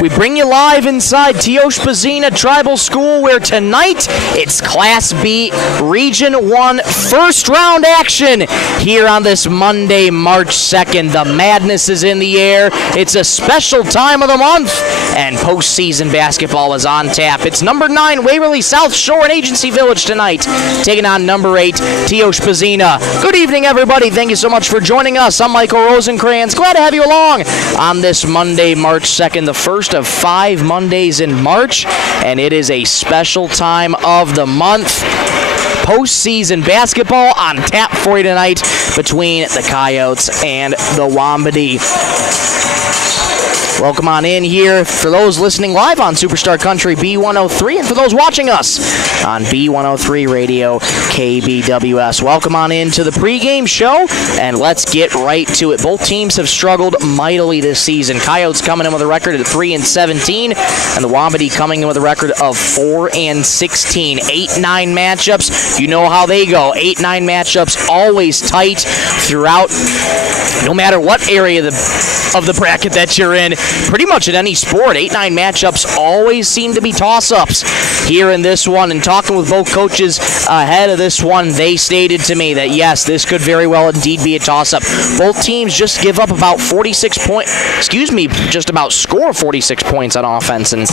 We bring you live inside Tiospa Zina Tribal School, where tonight it's Class B Region 1 first round action here on this Monday, March 2nd. The madness is in the air. It's a special time of the month, and postseason basketball is on tap. It's number 9 Waverly-South Shore and Agency Village tonight, taking on number 8 Tiospa Zina. Good evening, everybody. Thank you so much for joining us. I'm Michael Rosencrantz. Glad to have you along on this Monday, March 2nd, the first of 5 Mondays in March, and it is a special time of the month. Postseason basketball on tap for you tonight between the Coyotes and the Wambadi. Welcome on in here for those listening live on Superstar Country B103 and for those watching us on B103 Radio KBWS. Welcome on in to the pregame show, and let's get right to it. Both teams have struggled mightily this season. Coyotes coming in with a record of 3-17, and the Wambadi coming in with a record of 4-16. 8-9 matchups. You know how they go. 8-9 matchups always tight throughout, no matter what area of the bracket that you're in. Pretty much in any sport, 8-9 matchups always seem to be toss-ups here in this one. And talking with both coaches ahead of this one, they stated to me that, yes, this could very well indeed be a toss-up. Both teams just give up about 46 points, just about score 46 points on offense. And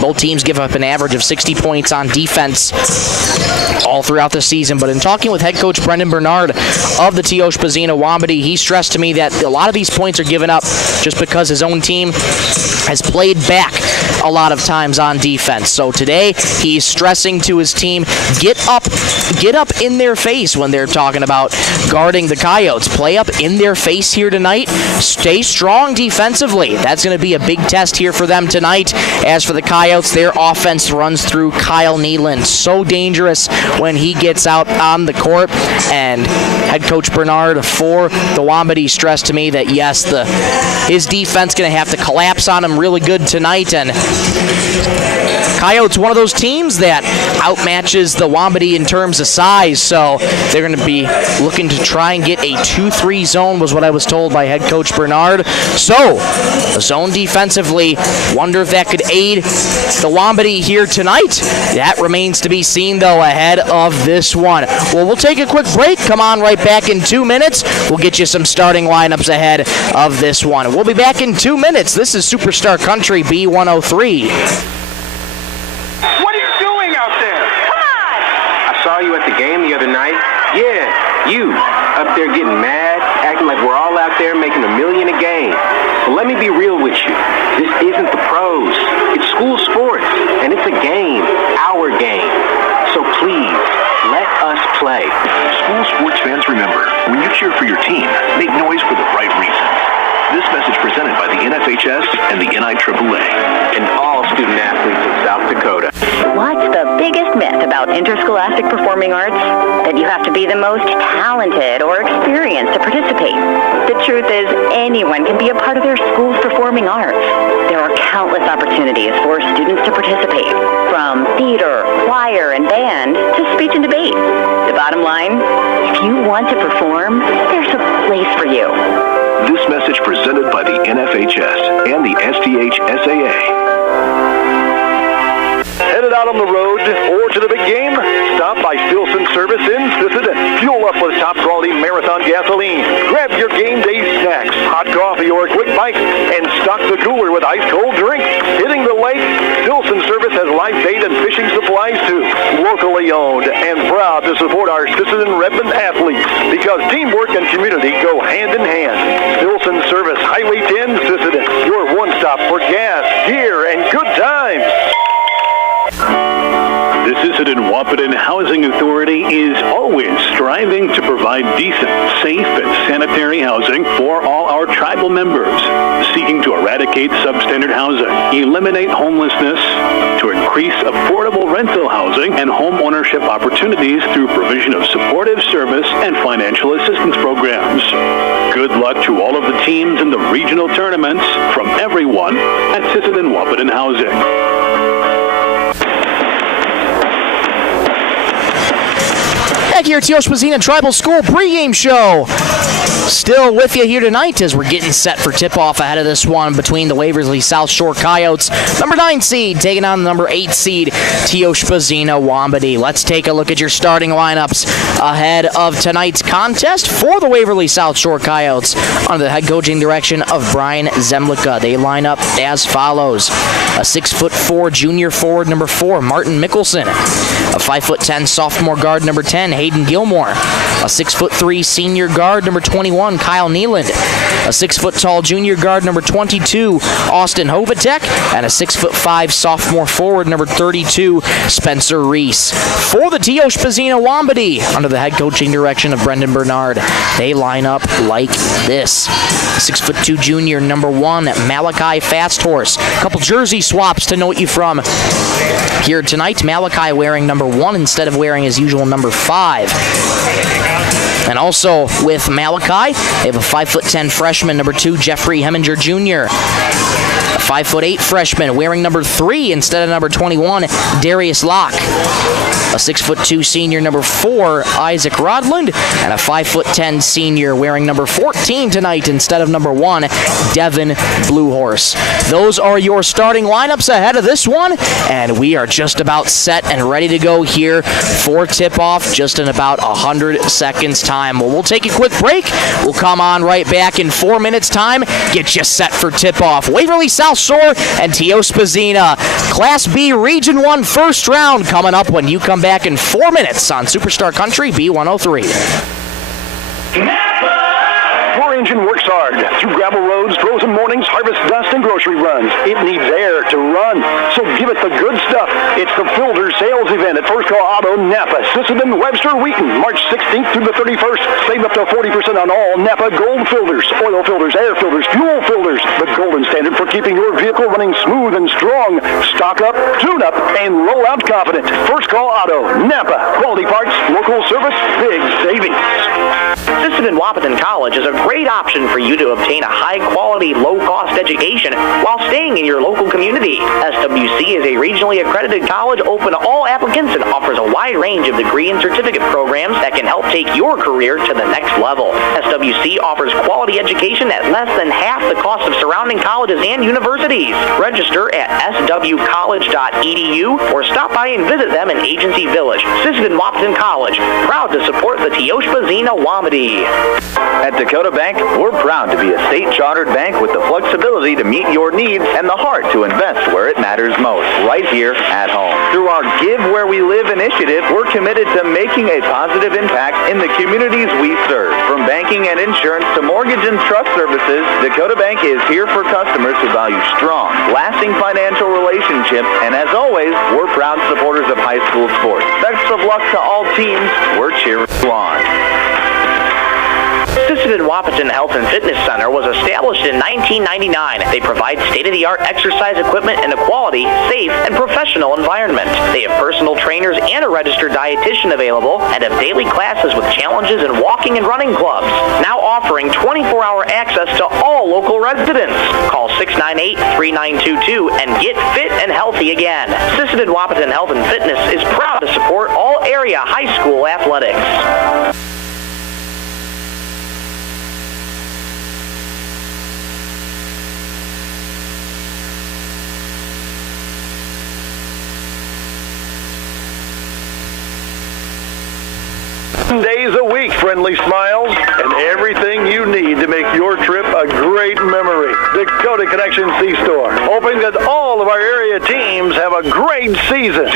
both teams give up an average of 60 points on defense all throughout the season. But in talking with head coach Brendan Bernard of the Tiospa Zina Wambadi, he stressed to me that a lot of these points are given up just because his own team has played back a lot of times on defense. So today he's stressing to his team, get up in their face when they're talking about guarding the Coyotes. Play up in their face here tonight. Stay strong defensively. That's going to be a big test here for them tonight. As for the Coyotes, their offense runs through Kyle Nealon. So dangerous when he gets out on the court. And head coach Bernard for the Wambadi stressed to me that yes, his defense going to have to collapse on him really good tonight. And Coyotes, one of those teams that outmatches the Wambadi in terms of size, so they're going to be looking to try and get a 2-3 zone, was what I was told by head coach Bernard. So, the zone defensively, wonder if that could aid the Wambadi here tonight. That remains to be seen, though, ahead of this one. Well, we'll take a quick break. Come on right back in 2 minutes. We'll get you some starting lineups ahead of this one. We'll be back in 2 minutes. This is Superstar Country B103. What are you doing out there? Come on! I saw you at the game the other night. Yeah, you. Up there getting mad, acting like we're all out there making $1 million a game. But let me be real with you. This isn't the pros. It's school sports, and it's a game. Our game. So please, let us play. School sports fans, remember, when you cheer for your team, make noise for the right reasons. This message presented by the NFHS and the NIAAA. And all student athletes in South Dakota. What's the biggest myth about interscholastic performing arts? That you have to be the most talented or experienced to participate. The truth is, anyone can be a part of their school's performing arts. There are countless opportunities for students to participate, from theater, choir, and band to speech and debate. The bottom line, if you want to perform, there's a place for you. This message presented by the NFHS and the SDHSAA. Headed out on the road or to the big game? Stop by Stilson Service in Sisseton. Fuel up with top-quality Marathon gasoline. Grab your game day snacks, hot coffee, or a quick bite, and stock the cooler with ice-cold drinks. Hitting the lake? Stilson Service has live bait and fishing supplies, too. Locally owned and proud to support our Sisseton Redmond athletes because teamwork and community go hand in hand. Stilson Service, Highway 10, Sisseton. Your one-stop for gas, gear, and good times. The Sisseton-Wahpeton Housing Authority is always striving to provide decent, safe, and sanitary housing for all our tribal members, seeking to eradicate substandard housing, eliminate homelessness, to increase affordable rental housing and home ownership opportunities through provision of supportive service and financial assistance programs. Good luck to all of the teams in the regional tournaments from everyone at Sisseton-Wahpeton Housing. back here at Tiospa Zina Tribal School pregame show. Still with you here tonight as we're getting set for tip-off ahead of this one between the Waverly-South Shore Coyotes, number 9 seed, taking on the number 8 seed, Tiospa Zina Wambadi. Let's take a look at your starting lineups ahead of tonight's contest for the Waverly-South Shore Coyotes under the head coaching direction of Brian Zemlicka. They line up as follows. A 6'4" junior forward, number 4, Martin Mickelson. A 5'10" sophomore guard, number 10, Hayden Gilmore. A 6'3" senior guard, number 21, Kyle Nealand. A 6' tall junior guard, number 22, Austin Hovatek. And a 6'5" sophomore forward, number 32, Spencer Reese. For the Tiospa Zina Wambadi, under the head coaching direction of Brendan Bernard, they line up like this. 6'2" junior, number 1, Malachi Fasthorse. A couple jersey swaps to note you from here tonight. Malachi wearing number 1 instead of wearing his usual number 5. And also with Malachi, they have a 5'10" freshman, number 2, Jeffrey Heminger Jr. A 5'8" freshman wearing number 3 instead of number 21, Darius Locke. A 6'2" senior, number 4, Isaac Rodland. And a 5'10" senior wearing number 14 tonight instead of number 1, Devin Bluehorse. Those are your starting lineups ahead of this one, and we are just about set and ready to go here for tip-off just in about 100 seconds time. Well, we'll take a quick break. We'll come on right back in 4 minutes time. Get you set for tip-off. Waverly-South Shore and Tiospa Zina. Class B Region 1 first round coming up when you come back in 4 minutes on Superstar Country B103. Your engine works hard through gravel roads, frozen mornings, harvest dust, and grocery runs. It needs air to run, so give it the good stuff. It's the Filter Sales Event at First Call Auto, Napa, Sisseton, Webster, Wheaton, March 16th through the 31st. Save up to 40% on all Napa Gold filters, oil filters, air filters, fuel filters. The golden standard for keeping your vehicle running smooth and strong. Stock up, tune up, and roll out confident. First Call Auto, Napa. Quality parts, local service, big savings. Sisseton-Wahpeton College is a great option for you to obtain a high-quality, low-cost education while staying in your local community. SWC is a regionally accredited college open to all applicants and offers a wide range of degree and certificate programs that can help take your career to the next level. SWC offers quality education at less than half the cost of surrounding colleges and universities. Register at swcollege.edu or stop by and visit them in Agency Village. Sisseton-Wahpeton College, proud to support the Tiospa Zina Wambadi. At Dakota Bank, we're proud to be a state-chartered bank with the flexibility to meet your needs and the heart to invest where it matters most, right here at home. Through our Give Where We Live initiative, we're committed to making a positive impact in the communities we serve. From banking and insurance to mortgage and trust services, Dakota Bank is here for customers who value strong, lasting financial relationships, and as always, we're proud supporters of high school sports. Best of luck to all teams. We're cheering you on. Sisseton-Wahpeton Health and Fitness Center was established in 1999. They provide state-of-the-art exercise equipment in a quality, safe, and professional environment. They have personal trainers and a registered dietitian available and have daily classes with challenges in walking and running clubs. Now offering 24-hour access to all local residents. Call 698-3922 and get fit and healthy again. Sisseton-Wahpeton Health and Fitness is proud to support all area high school athletics. Days a week, friendly smiles, and everything you need to make your trip a great memory. Dakota Connection C-Store, hoping that all of our area teams have a great season.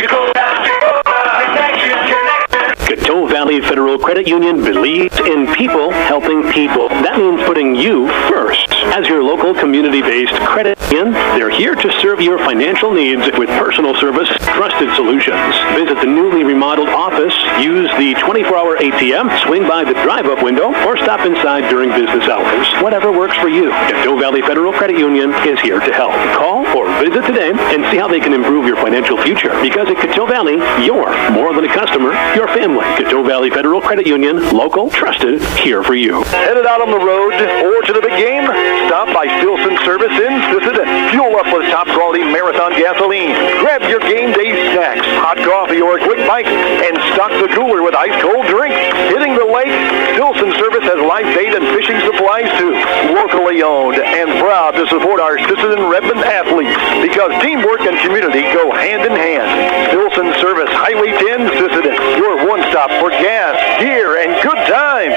Coteau Valley Federal Credit Union believes in people helping people. That means putting you first. As your local community-based credit union, they're here to serve your financial needs with personal service, trusted solutions. Visit the newly remodeled office, use the 24-hour ATM, swing by the drive-up window, or stop inside during business hours. Whatever works for you, Coteau Valley Federal Credit Union is here to help. Call or visit today and see how they can improve your financial future. Because at Coteau Valley, you're more than a customer, you're family. Coteau Valley Federal Credit Union, local, trusted, here for you. Headed out on the road or to the big game? Stop by Stilson Service in Sisseton. Fuel up with top-quality Marathon gasoline. Grab your game day snacks, hot coffee, or a quick bite, and stock the cooler with ice-cold drinks. Hitting the lake? Stilson Service has live bait and fishing supplies, too. Locally owned and proud to support our Sisseton-Redmond athletes because teamwork and community go hand in hand. Stilson Service, Highway 10, Sisseton. Your one stop for gas, gear, and good times.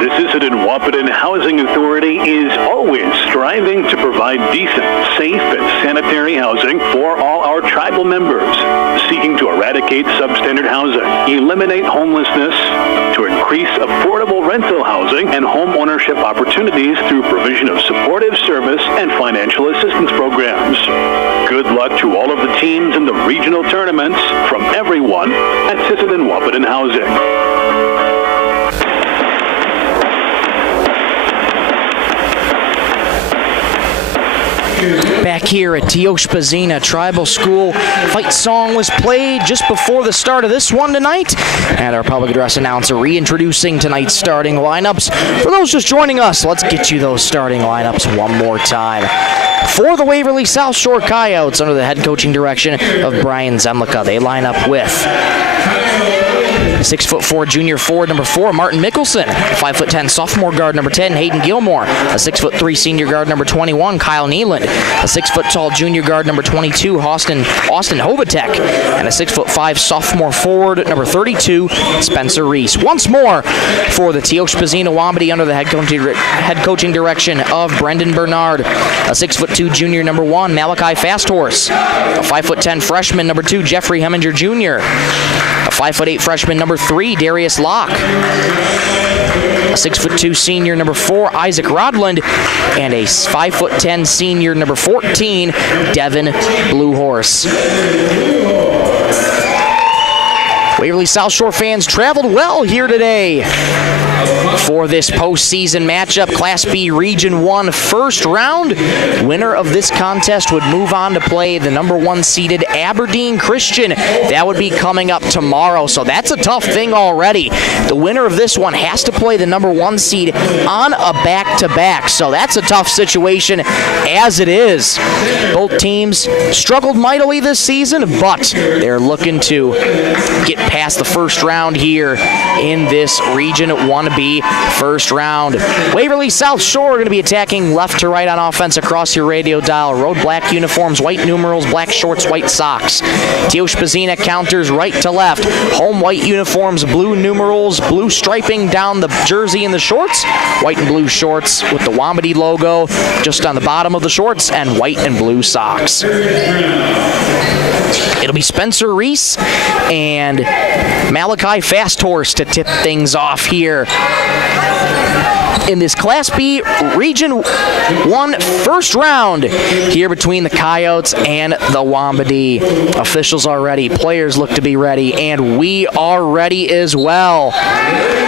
The Sisseton Wahpeton Housing Authority is always striving to provide decent, safe, and sanitary housing for all our tribal members, seeking to eradicate substandard housing, eliminate homelessness, to increase affordable rental housing and home ownership opportunities through provision of supportive service and financial assistance programs. Good luck to all of the teams in the regional tournaments from everyone at Sisseton Wahpeton Housing. Back here at Tiospa Zina Tribal School, fight song was played just before the start of this one tonight, and our public address announcer reintroducing tonight's starting lineups. For those just joining us, let's get you those starting lineups one more time. For the Waverly-South Shore Coyotes, under the head coaching direction of Brian Zemlicka, they line up with 6'4" junior forward number 4, Martin Mickelson. 5'10" sophomore guard number 10, Hayden Gilmore. A 6'3" senior guard number 21, Kyle Nealand. A 6'tall junior guard number 22, Austin Hovatek. And a 6'5" sophomore forward number 32, Spencer Reese. Once more for the Tiospa Zina Wahpeton under the head coaching direction of Brendan Bernard. A 6'2" junior number 1, Malachi Fasthorse. A 5'10" freshman number 2, Jeffrey Heminger Jr. A 5'8" freshman number 3, Darius Locke. A 6'2" senior number 4, Isaac Rodland. And a 5'10" senior number 14, Devin Bluehorse. Waverly South Shore fans traveled well here today for this postseason matchup. Class B Region 1 first round. Winner of this contest would move on to play the number 1 seeded Aberdeen Christian. That would be coming up tomorrow, so that's a tough thing already. The winner of this one has to play the number 1 seed on a back-to-back, so that's a tough situation as it is. Both teams struggled mightily this season, but they're looking to get past the first round here in this Region 1B first round. Waverly South Shore are going to be attacking left to right on offense across your radio dial. Road black uniforms, white numerals, black shorts, white socks. Tiospa Zina counters right to left. Home white uniforms, blue numerals, blue striping down the jersey and the shorts. White and blue shorts with the Wahpeton logo just on the bottom of the shorts, and white and blue socks. It'll be Spencer Reese and Malachi Fasthorse to tip things off here in this Class B Region 1 first round here between the Coyotes and the Wahpeton. Officials are ready, players look to be ready, and we are ready as well.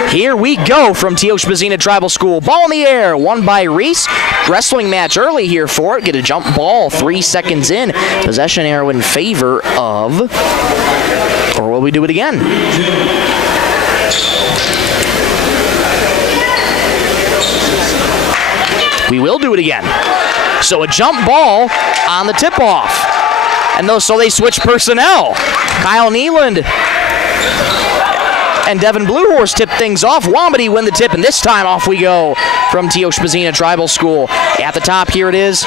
Here we go from Tiospa Zina Tribal School. Ball in the air, won by Reese. Wrestling match early here for it. Get a jump ball 3 seconds in. Possession arrow in favor of, or will we do it again? We will do it again. So a jump ball on the tip-off. And so they switch personnel. Kyle Nealand and Devin Bluehorse tip things off. Wahpeton win the tip, and this time off we go from Tiospa Zina Tribal School. At the top, here it is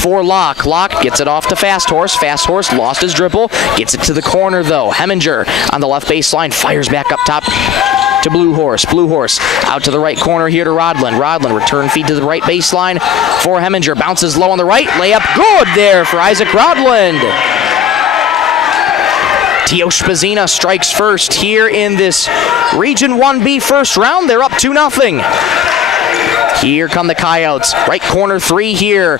for Locke. Locke gets it off to Fasthorse. Fasthorse lost his dribble. Gets it to the corner, though. Heminger on the left baseline fires back up top to Bluehorse. Bluehorse out to the right corner here to Rodland. Rodland return feed to the right baseline for Heminger. Bounces low on the right. Layup good there for Isaac Rodland. Tiospa Zina strikes first here in this Region 1B first round. They're up 2-0. Here come the Coyotes. Right corner 3 here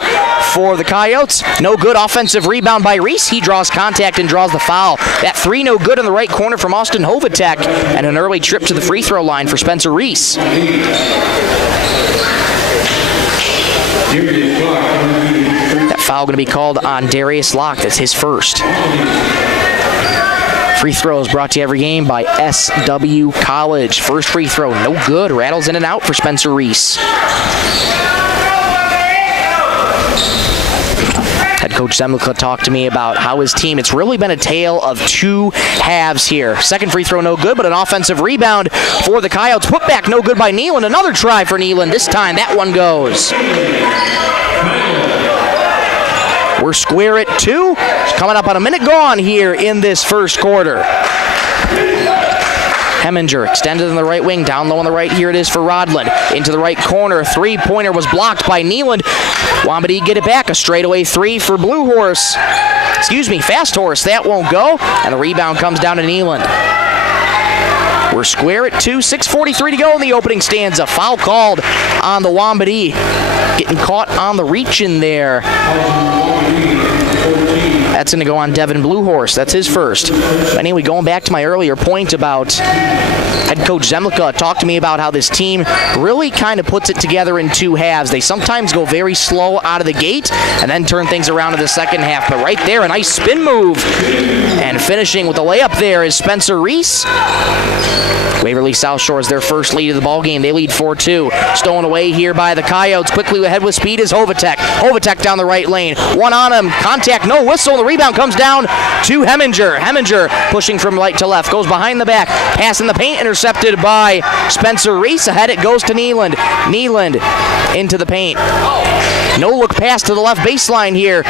for the Coyotes. No good. Offensive rebound by Reese. He draws contact and draws the foul. That 3 no good in the right corner from Austin Hovatek, and an early trip to the free throw line for Spencer Reese. That foul going to be called on Darius Locke. That's his first. Free throws brought to you every game by SW College. First free throw, no good. Rattles in and out for Spencer Reese. Head coach Zemlicka talked to me about how his team, it's really been a tale of two halves here. Second free throw, no good, but an offensive rebound for the Coyotes. Put back, no good by Neeland. Another try for Neeland. This time, that one goes. We're square at 2. Coming up on a minute gone here in this first quarter. Heminger extended in the right wing, down low on the right. Here it is for Rodland. Into the right corner. Three-pointer was blocked by Neeland. Wambadee get it back. A straightaway 3 for Blue Horse. Fast Horse. That won't go. And the rebound comes down to Neeland. We're square at 2. 6:43 to go in the opening stanza. Foul called on the Wambadee. Getting caught on the reach in there. That's going to go on Devin Bluehorse. That's his first. Anyway, going back to my earlier point about head coach Zemlicka talked to me about how this team really kind of puts it together in two halves. They sometimes go very slow out of the gate and then turn things around in the second half. But right there, a nice spin move. And finishing with a layup there is Spencer Reese. Waverly-South Shores their first lead of the ball game. They lead 4-2. Stolen away here by the Coyotes. Quickly ahead with speed is Hovatek. Hovatek down the right lane. One on him. Contact, no whistle. The rebound comes down to Heminger. Heminger pushing from right to left. Goes behind the back. Pass in the paint intercepted by Spencer Reese. Ahead it goes to Neeland. Neeland into the paint. No look pass to the left baseline here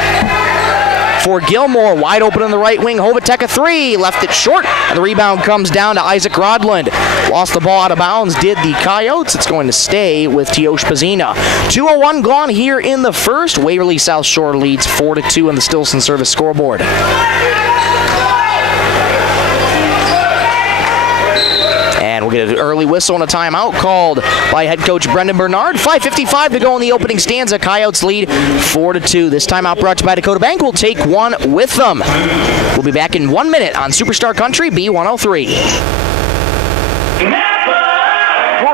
for Gilmore. Wide open in the right wing. Hovatek a 3. Left it short. And the rebound comes down to Isaac Rodland. Lost the ball out of bounds. Did the Coyotes. It's going to stay with Tiospa Zina. 2:01 gone here in the first. Waverly-South Shore leads 4-2 in the Stilson Service scoreboard. And we'll get an early whistle and a timeout called by head coach Brendan Bernard. 5:55 to go in the opening stanza. Coyotes lead 4-2. This timeout brought to you by Dakota Bank. We'll take one with them. We'll be back in 1 minute on Superstar Country B103.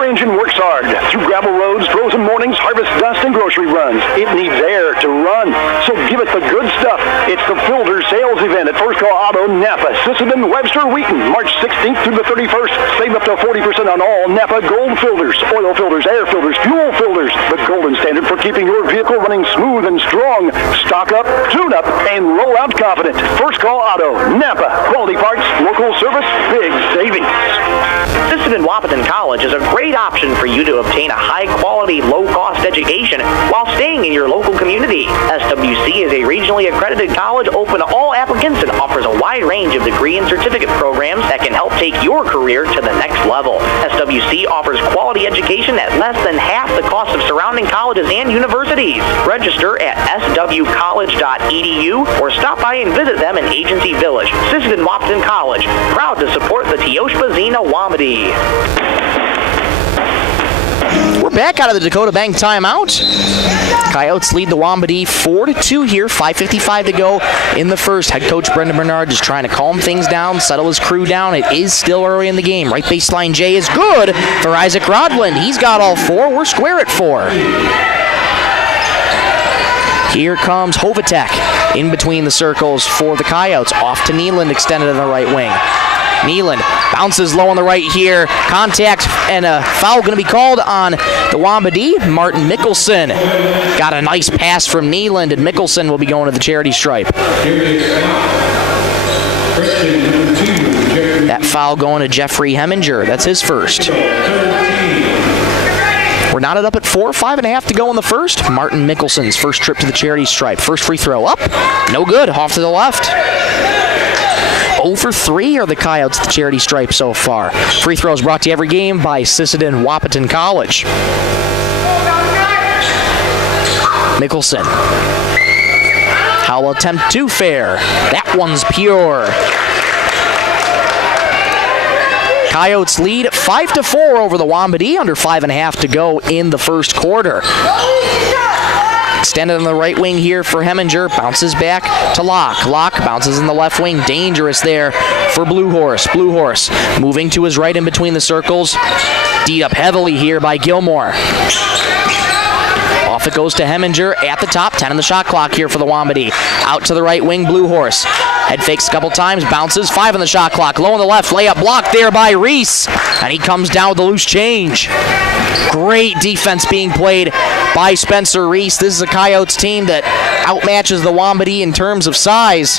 Your engine works hard through gravel roads, frozen mornings, harvest dust, and grocery runs. It needs air to run, so give it the good stuff. It's the Filter Sales Event at First Call Auto, Napa, Sisseton, Webster, Wheaton, March 16th through the 31st. Save up to 40% on all Napa Gold filters, oil filters, air filters, fuel filters. The golden standard for keeping your vehicle running smooth and strong. Stock up, tune up, and roll out confident. First Call Auto, Napa. Quality parts, local service, big savings. Sisseton-Wahpeton College is a great option for you to obtain a high-quality, low-cost education while staying in your local community. SWC is a regionally accredited college open to all applicants and offers a wide range of degree and certificate programs that can help take your career to the next level. SWC offers quality education at less than half the cost of surrounding colleges and universities. Register at swcollege.edu or stop by and visit them in Agency Village. Sisseton-Wahpeton College, proud to support the Tiospa Zina Wambadee. We're back out of the Dakota Bank timeout. Coyotes lead the Wambadee 4-2 here. 5:55 to go in the first. Head coach Brendan Bernard just trying to calm things down, settle his crew down. It is still early in the game. Right baseline J is good for Isaac Rodland. He's got all 4. We're square at 4. Here comes Hovatek in between the circles for the Coyotes. Off to Neeland, extended in the right wing. Neeland bounces low on the right here. Contact and a foul going to be called on the Wambadee. Martin Mickelson got a nice pass from Neeland, and Mickelson will be going to the charity stripe. That foul going to Jeffrey Heminger. That's his first. We're knotted up at 4, 5.5 to go in the first. Martin Mickelson's first trip to the charity stripe. First free throw up. No good. Off to the left. 0 for 3 are the Coyotes at the charity stripe so far. Free throws brought to you every game by Sisseton-Wahpeton College. Mickelson. Howell attempt too fair. That one's pure. Coyotes lead 5-4 over the Wambadee. Under 5.5 to go in the first quarter. Extended on the right wing here for Heminger. Bounces back to Locke. Locke bounces in the left wing. Dangerous there for Blue Horse. Blue Horse moving to his right in between the circles. D'd up heavily here by Gilmore. Off Off it goes to Heminger at the top. 10 on the shot clock here for the Wambady. Out to the right wing, Blue Horse. Head fakes a couple times, bounces. 5 on the shot clock. Low on the left, layup blocked there by Reese. And he comes down with the loose change. Great defense being played by Spencer Reese. This is a Coyotes team that outmatches the Wambady in terms of size.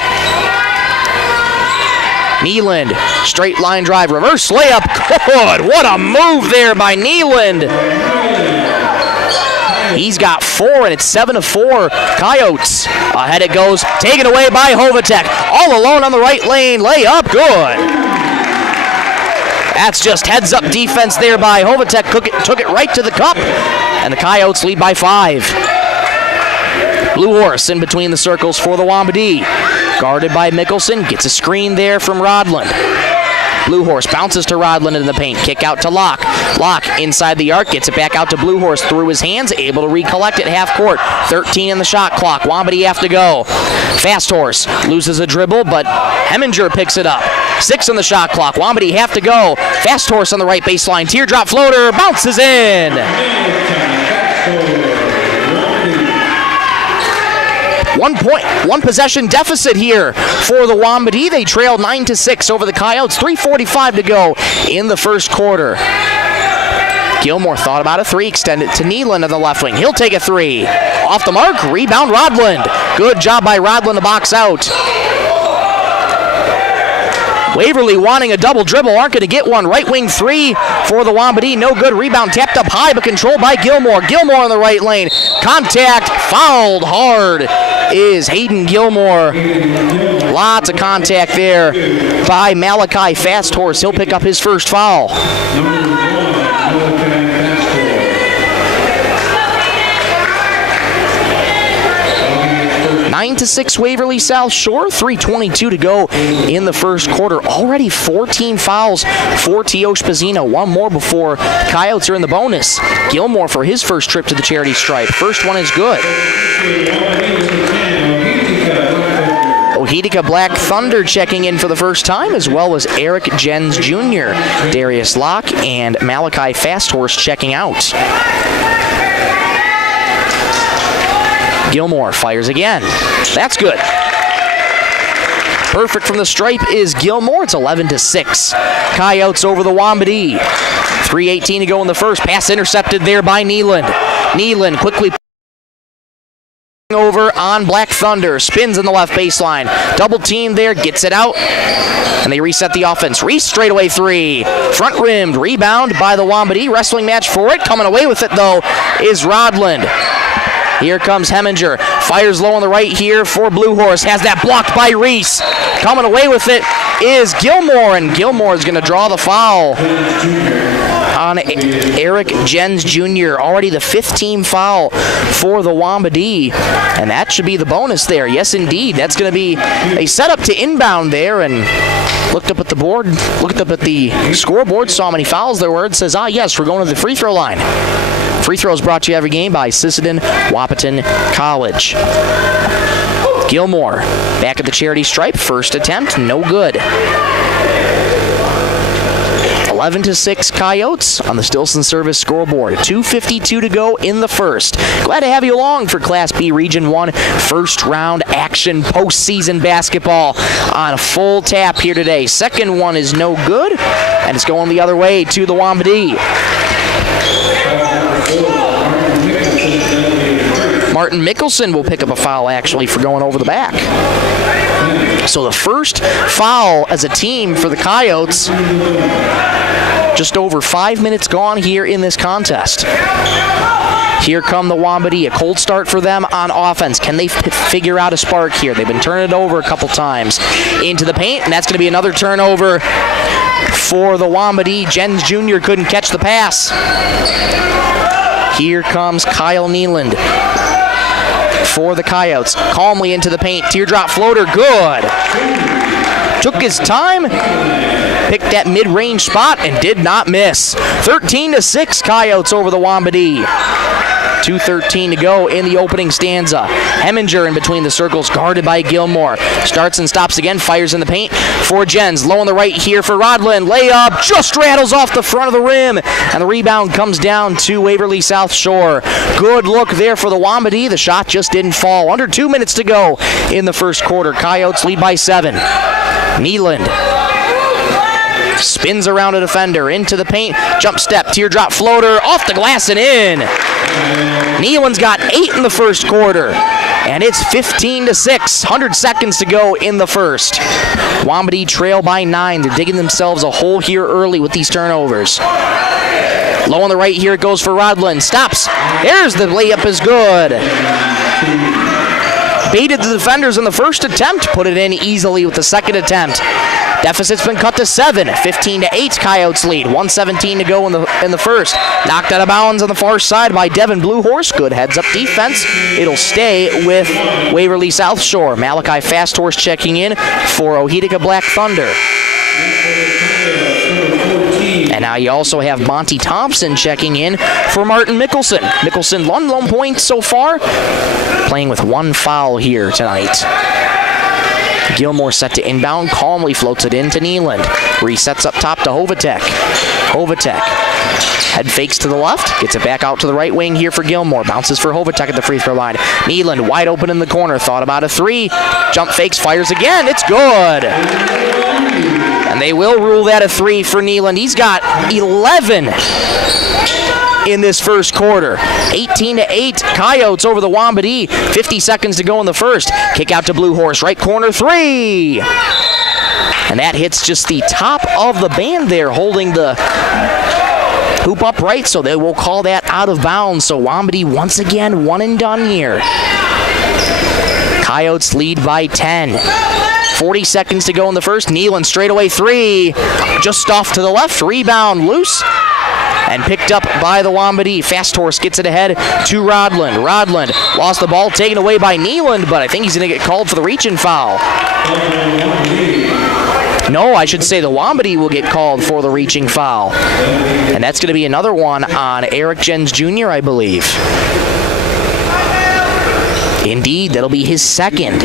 Neeland, straight line drive, reverse layup. Good. What a move there by Neeland. He's got 4, and it's 7-4 Coyotes. Ahead it goes, taken away by Hovatek. All alone on the right lane, layup, good. That's just heads-up defense there by Hovatek. Took it right to the cup, and the Coyotes lead by 5. Blue Horse in between the circles for the Wambady. Guarded by Mickelson, gets a screen there from Rodland. Blue Horse bounces to Rodland in the paint. Kick out to Locke. Locke inside the arc, gets it back out to Blue Horse through his hands, able to recollect it half court. 13 in the shot clock. Wambady have to go. Fast Horse loses a dribble, but Heminger picks it up. 6 on the shot clock. Wambady have to go. Fast Horse on the right baseline. Teardrop floater, bounces in. One possession deficit here for the Wambady. They trailed 9-6 over the Coyotes. 3:45 to go in the first quarter. Gilmore thought about a 3, extended to Neeland on the left wing. He'll take a 3. Off the mark, rebound Rodland. Good job by Rodland to box out. Waverly wanting a double dribble, aren't going to get one. Right wing 3 for the Wambady. No good. Rebound tapped up high, but controlled by Gilmore. Gilmore on the right lane. Contact, fouled hard is Hayden Gilmore. Lots of contact there by Malachi Fast Horse. He'll pick up his first foul. 9-6 Waverly-South Shore. 3:22 to go in the first quarter. Already 14 fouls for Tiospa Zina. One more before Coyotes are in the bonus. Gilmore for his first trip to the charity stripe. First one is good. Ohitika Black Thunder checking in for the first time, as well as Eric Jens Jr., Darius Locke, and Malachi Fast Horse checking out. Gilmore fires again. That's good. Perfect from the stripe is Gilmore. It's 11-6. Coyotes over the Wambady. 3:18 to go in the first. Pass intercepted there by Neeland. Neeland quickly over on Black Thunder. Spins in the left baseline. Double team there. Gets it out. And they reset the offense. Reese straightaway 3. Front rimmed. Rebound by the Wambady. Wrestling match for it. Coming away with it, though, is Rodland. Here comes Heminger. Fires low on the right here for Blue Horse. Has that blocked by Reese. Coming away with it is Gilmore, and Gilmore is going to draw the foul on Eric Jens Jr. Already the 5th team foul for the Wambady, and that should be the bonus there. Yes, indeed. That's going to be a setup to inbound there, and looked up at the board, looked up at the scoreboard, saw how many fouls there were, and says, yes, we're going to the free throw line. Free throws brought to you every game by Sisseton Wahpeton College. Gilmore back at the charity stripe. First attempt, no good. 11-6 Coyotes on the Stilson Service scoreboard. 2:52 to go in the first. Glad to have you along for Class B Region 1 first round action postseason basketball on a full tap here today. Second one is no good, and it's going the other way to the Wambady. Martin Mickelson will pick up a foul, actually, for going over the back. So the first foul as a team for the Coyotes. Just over 5 minutes gone here in this contest. Here come the Wambady. A cold start for them on offense. Can they figure out a spark here? They've been turning it over a couple times into the paint, and that's going to be another turnover for the Wambady. Jens Jr. couldn't catch the pass. Here comes Kyle Neeland for the Coyotes. Calmly into the paint. Teardrop floater. Good. Took his time. Picked that mid-range spot and did not miss. 13-6 Coyotes over the Wambady. 2:13 to go in the opening stanza. Heminger in between the circles, guarded by Gilmore. Starts and stops again, fires in the paint for Jens. Low on the right here for Rodlin. Layup just rattles off the front of the rim, and the rebound comes down to Waverly-South Shore. Good look there for the Wambadee. The shot just didn't fall. Under 2 minutes to go in the first quarter. Coyotes lead by 7. Neeland spins around a defender, into the paint, jump step, teardrop floater, off the glass and in. Neeland's got 8 in the first quarter, and it's 15-6. 100 seconds to go in the first. Wambadee trail by 9. They're digging themselves a hole here early with these turnovers. Low on the right here, it goes for Rodlin. Stops. There's the layup is good. Baited the defenders in the first attempt, put it in easily with the second attempt. Deficit's been cut to 7. 15-8, Coyotes lead. 1:17 to go in the first. Knocked out of bounds on the far side by Devin Bluehorse. Good heads-up defense. It'll stay with Waverly-South Shore. Malachi Fasthorse checking in for Ohitika Black Thunder. And now you also have Monty Thompson checking in for Martin Mickelson. Mickelson, 1 lone point so far, playing with 1 foul here tonight. Gilmore set to inbound, calmly floats it in to Neeland. Resets up top to Hovatek. Hovatek head fakes to the left, gets it back out to the right wing here for Gilmore. Bounces for Hovatek at the free throw line. Neeland wide open in the corner, thought about a 3. Jump fakes, fires again, it's good. And they will rule that a 3 for Neeland. He's got 11 in this first quarter. 18-8, Coyotes over the Wambadee. 50 seconds to go in the first. Kick out to Bluehorse, right corner 3. And that hits just the top of the band there, holding the hoop upright, so they will call that out of bounds. So Wambadee once again 1 and done here. Coyotes lead by 10. 40 seconds to go in the first. Neeland straightaway 3. Just off to the left. Rebound loose. And picked up by the Wambadee. Fasthorse gets it ahead to Rodlin. Rodlin lost the ball, taken away by Neeland, but I think he's going to get called for the reach-in foul. No, I should say the Wambadee will get called for the reaching foul. And that's going to be another one on Eric Jens Jr., I believe. Indeed, that'll be his second.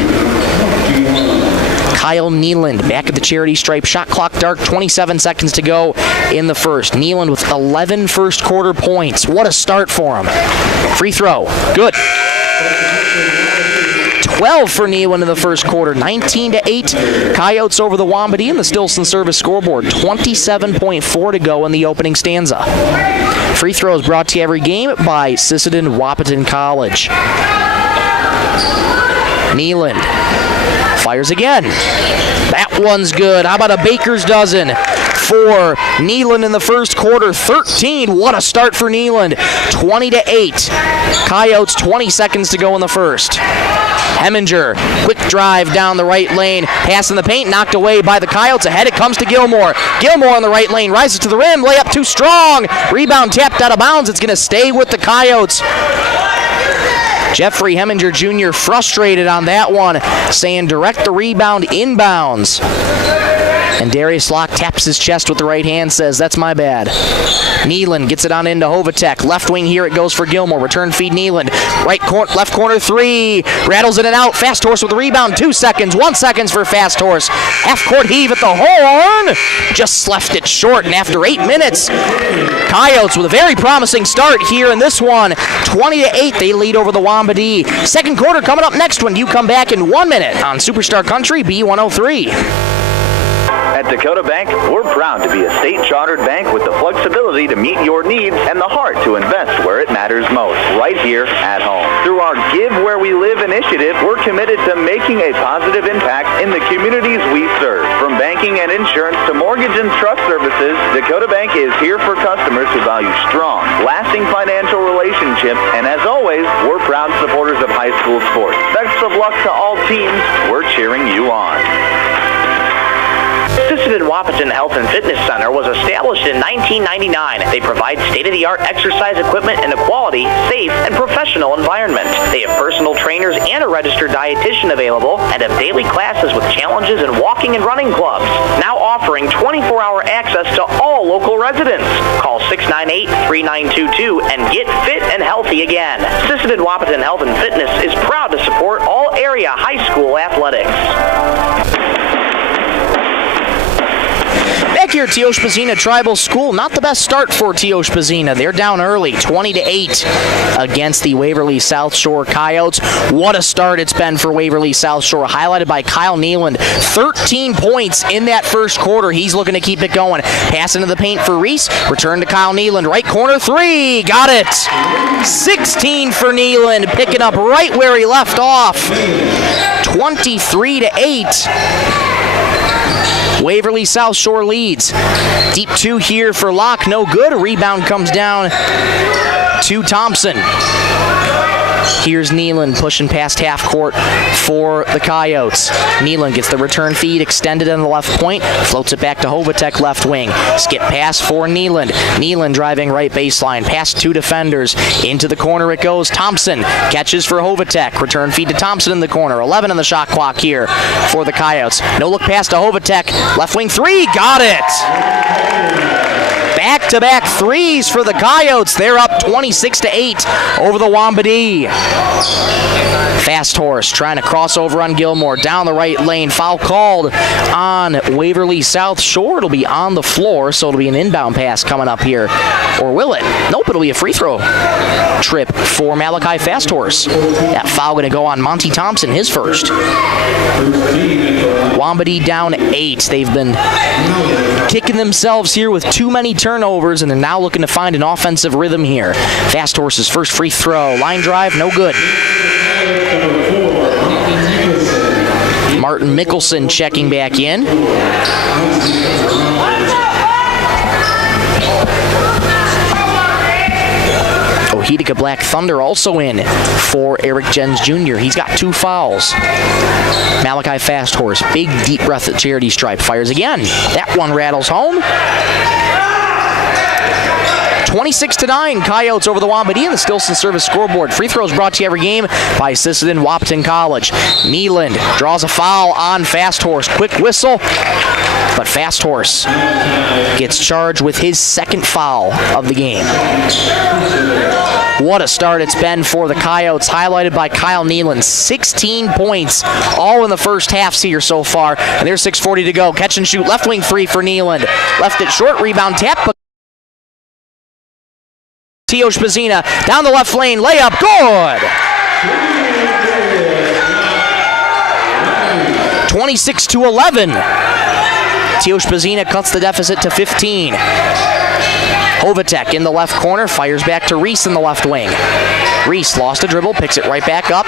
Kyle Neeland back at the charity stripe. Shot clock dark, 27 seconds to go in the first. Neeland with 11 first quarter points. What a start for him. Free throw, good. 12 for Neeland in the first quarter. 19-8, Coyotes over the Wambadee in the Stilson Service scoreboard. 27.4 to go in the opening stanza. Free throws brought to you every game by Sisseton Wahpeton College. Neeland fires again. That one's good. How about a baker's dozen for Neeland in the first quarter? 13. What a start for Neeland. 20-8. Coyotes, 20 seconds to go in the first. Heminger, quick drive down the right lane. Pass in the paint, knocked away by the Coyotes. Ahead it comes to Gilmore. Gilmore on the right lane, rises to the rim. Layup too strong. Rebound tapped out of bounds. It's going to stay with the Coyotes. Jeffrey Heminger Jr. frustrated on that one, saying direct the rebound inbounds. And Darius Locke taps his chest with the right hand, says, that's my bad. Neeland gets it on into Hovatek. Left wing here it goes for Gilmore. Return feed Neeland. Left corner 3. Rattles it and out. Fasthorse with the rebound. 2 seconds. 1 second for Fasthorse. Half court heave at the horn. Just left it short. And after 8 minutes, Coyotes with a very promising start here in this one. 20-8, they lead over the Wambadee. Second quarter coming up next when you come back in 1 minute on Superstar Country B103. At Dakota Bank, we're proud to be a state-chartered bank with the flexibility to meet your needs and the heart to invest where it matters most, right here at home. Through our Give Where We Live initiative, we're committed to making a positive impact in the communities we serve. From banking and insurance to mortgage and trust services, Dakota Bank is here for customers who value strong, lasting financial relationships, and as always, we're proud supporters of high school sports. Best of luck to all teams. We're cheering you on. Sisseton Wahpeton Health and Fitness Center was established in 1999. They provide state-of-the-art exercise equipment in a quality, safe, and professional environment. They have personal trainers and a registered dietitian available and have daily classes with challenges in walking and running clubs. Now offering 24-hour access to all local residents. Call 698-3922 and get fit and healthy again. Wahpeton Health and Fitness is proud to support all area high school athletics. Back here at Tiospa Zina Tribal School, not the best start for Tiospa Zina. They're down early, 20-8 against the Waverly-South Shore Coyotes. What a start it's been for Waverly-South Shore, highlighted by Kyle Nealand. 13 points in that first quarter. He's looking to keep it going. Pass into the paint for Reese. Return to Kyle Nealand. Right corner three. Got it. 16 for Nealand, picking up right where he left off. 23-8. Waverly-South Shore leads. Deep two here for Locke, no good. A rebound comes down to Thompson. Here's Nealand pushing past half court for the Coyotes. Nealand gets the return feed extended on the left point, floats it back to Hovatek left wing. Skip pass for Nealand. Nealand driving right baseline, past two defenders. Into the corner it goes. Thompson catches for Hovatek. Return feed to Thompson in the corner. 11 on the shot clock here for the Coyotes. No look pass to Hovatek. Left wing three. Got it. Back-to-back threes for the Coyotes. They're up 26-8 over the Wambadee. Fast Horse trying to cross over on Gilmore. Down the right lane. Foul called on Waverly-South Shore. It'll be on the floor, so it'll be an inbound pass coming up here. Or will it? Nope, it'll be a free throw trip for Malachi Fast Horse. That foul going to go on Monty Thompson, his first. Wambadee down 8. They've been kicking themselves here with too many turnovers, and they're now looking to find an offensive rhythm here. Fast Horse's first free throw. Line drive, no good. Martin Mickelson checking back in. Ohitika Black Thunder also in for Eric Jens Jr. He's got 2 fouls. Malachi Fast Horse, big deep breath at charity stripe, fires again. That one rattles home. 26-9, Coyotes over the Wambadee in the Stilson Service scoreboard. Free throws brought to you every game by Sisseton Wahpeton College. Nealand draws a foul on Fast Horse. Quick whistle, but Fast Horse gets charged with his second foul of the game. What a start it's been for the Coyotes, highlighted by Kyle Nealand. 16 points, all in the first half here so far. And there's 6:40 to go. Catch and shoot, left wing three for Nealand. Left it short, rebound tap. Tiospa Zina down the left lane, layup, good! 26-11. Tiospa Zina cuts the deficit to 15. Hovatek in the left corner, fires back to Reese in the left wing. Reese lost a dribble, picks it right back up.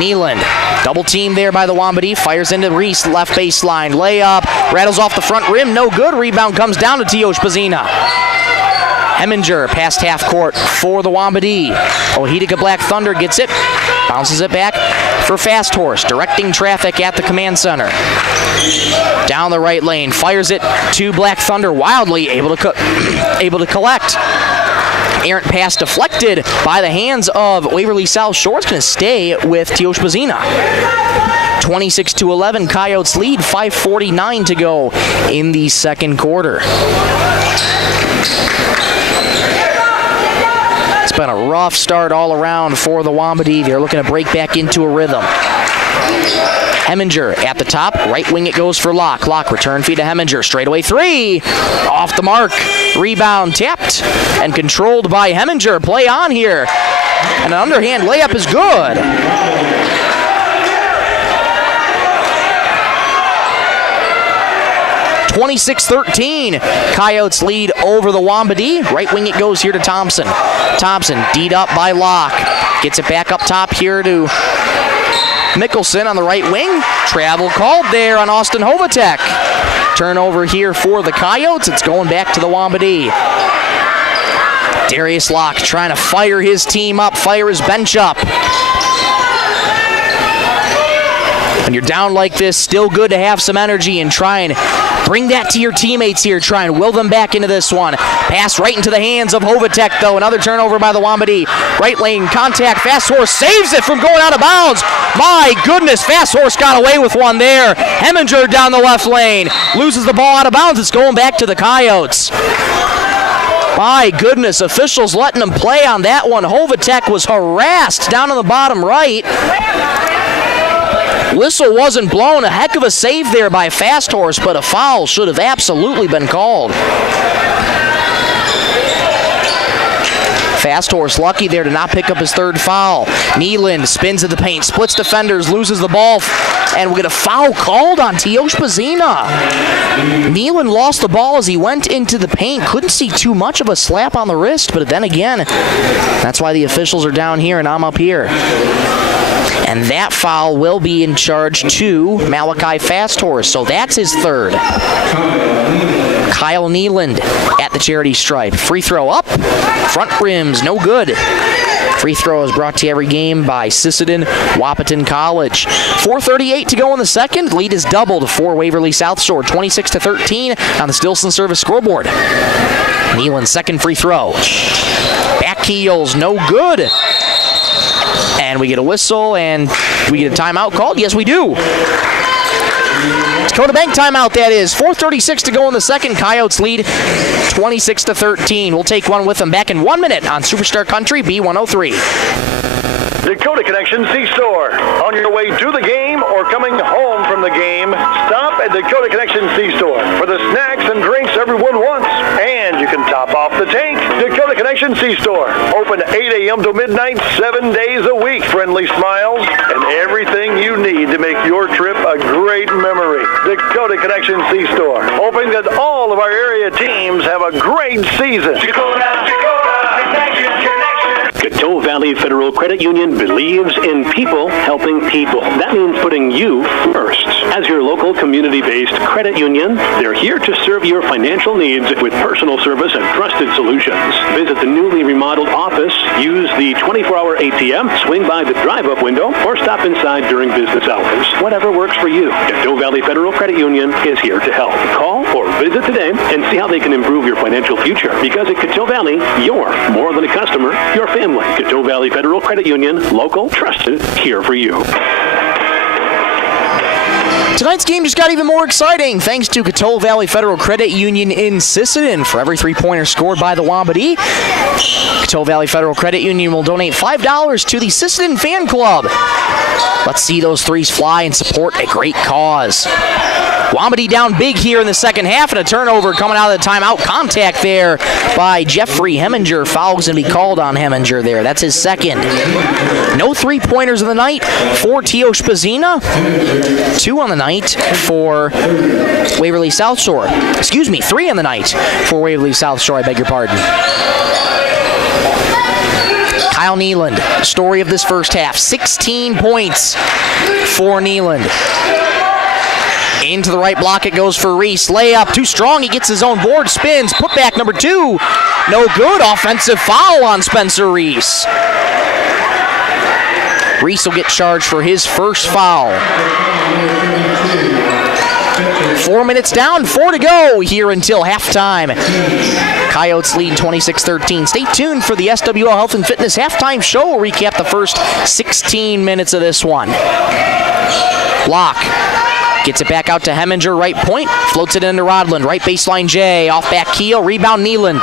Nealand, double team there by the Wambadee, fires into Reese, left baseline, layup, rattles off the front rim, no good. Rebound comes down to Tiospa Zina. Heminger past half court for the Wambadee. Ohitika Black Thunder gets it, bounces it back for Fast Horse, directing traffic at the command center. Down the right lane, fires it to Black Thunder, wildly able to collect. Errant pass deflected by the hands of Waverly-South Shore. It's going to stay with Tiospa Zina. 26-11, Coyotes lead, 5:49 to go in the second quarter. It's been a rough start all around for the Wambadee. They're looking to break back into a rhythm. Heminger at the top, right wing it goes for Locke. Locke return feed to Heminger, straightaway three, off the mark. Rebound tapped and controlled by Heminger. Play on here, and an underhand layup is good. (26-13), Coyotes lead over the Wambadee. Right wing it goes here to Thompson. Thompson D'd up by Locke. Gets it back up top here to Mickelson on the right wing. Travel called there on Austin Hovatek. Turnover here for the Coyotes. It's going back to the Wambadee. Darius Locke trying to fire his team up, fire his bench up. When you're down like this, still good to have some energy and try and Bring that to your teammates here. Try and will them back into this one. Pass right into the hands of Hovatek, though. Another turnover by the Wambadi. Right lane contact. Fast Horse saves it from going out of bounds. My goodness, Fast Horse got away with one there. Heminger down the left lane. Loses the ball out of bounds. It's going back to the Coyotes. My goodness, officials letting them play on that one. Hovatek was harassed down on the bottom right. Whistle wasn't blown. A heck of a save there by Fast Horse, but a foul should have absolutely been called. Fast Horse lucky there to not pick up his third foul. Neeland spins at the paint, splits defenders, loses the ball, and we get a foul called on Tiospa Zina. Neeland lost the ball as he went into the paint. Couldn't see too much of a slap on the wrist, but then again, that's why the officials are down here and I'm up here. And that foul will be in charge to Malachi Fast Horse, so that's his third. Kyle Neeland at the charity stripe. Free throw up, front rims, no good. Free throw is brought to you every game by Sisseton Wahpeton College. 4:38 to go in the second. Lead is doubled for Waverly-South Shore, 26-13 on the Stilson Service scoreboard. Neeland's second free throw. Back heels, no good. And we get a whistle, and we get a timeout called? Yes, we do. Dakota Bank timeout, that is. 4:36 to go in the second. Coyotes lead 26-13. We'll take one with them back in 1 minute on Superstar Country B103. Dakota Connection C-Store. On your way to the game or coming home from the game, stop at Dakota Connection C-Store for the snacks and drinks everyone wants. And you can top off the tank. Dakota Connection C-Store. Open 8 a.m. to midnight, 7 days a week. Friendly smiles and everything you need to make your trip a great memory. Dakota Connection C-Store. Hoping that all of our area teams have a great season. Dakota Connection. Coteau Valley Federal Credit Union believes in people helping people. That means putting you first. As your local community-based credit union, they're here to serve your financial needs with personal service and trusted solutions. Visit the newly remodeled office, use the 24-hour ATM, swing by the drive-up window, or stop inside during business hours. Whatever works for you, Coteau Valley Federal Credit Union is here to help. Call or visit today and see how they can improve your financial future. Because at Coteau Valley, you're more than a customer, you're family. Coteau Valley Federal Credit Union, local, trusted, here for you. Tonight's game just got even more exciting thanks to Coteau Valley Federal Credit Union in Sisseton. For every three-pointer scored by the Wambadi, Coteau Valley Federal Credit Union will donate $5 to the Sisseton Fan Club. Let's see those threes fly and support a great cause. Wambadi down big here in the second half, and a turnover coming out of the timeout. Contact there by Jeffrey Heminger. Foul's going to be called on Heminger there. That's his second. No three-pointers of the night for Tiospa Zina. 2 on the night for Waverly-South Shore. Excuse me, 3 on the night for Waverly-South Shore. I beg your pardon. Kyle Neeland, story of this first half. 16 points for Neeland. Into the right block it goes for Reese. Layup, too strong. He gets his own board, spins. Putback number 2. No good. Offensive foul on Spencer Reese. Reese will get charged for his first foul. 4 minutes down, 4 to go here until halftime. Coyotes lead 26-13. Stay tuned for the SWL Health and Fitness halftime show. We'll recap the first 16 minutes of this one. Block. Gets it back out to Heminger, right point. Floats it into Rodland. Right baseline J. Off back heel. Rebound Neeland.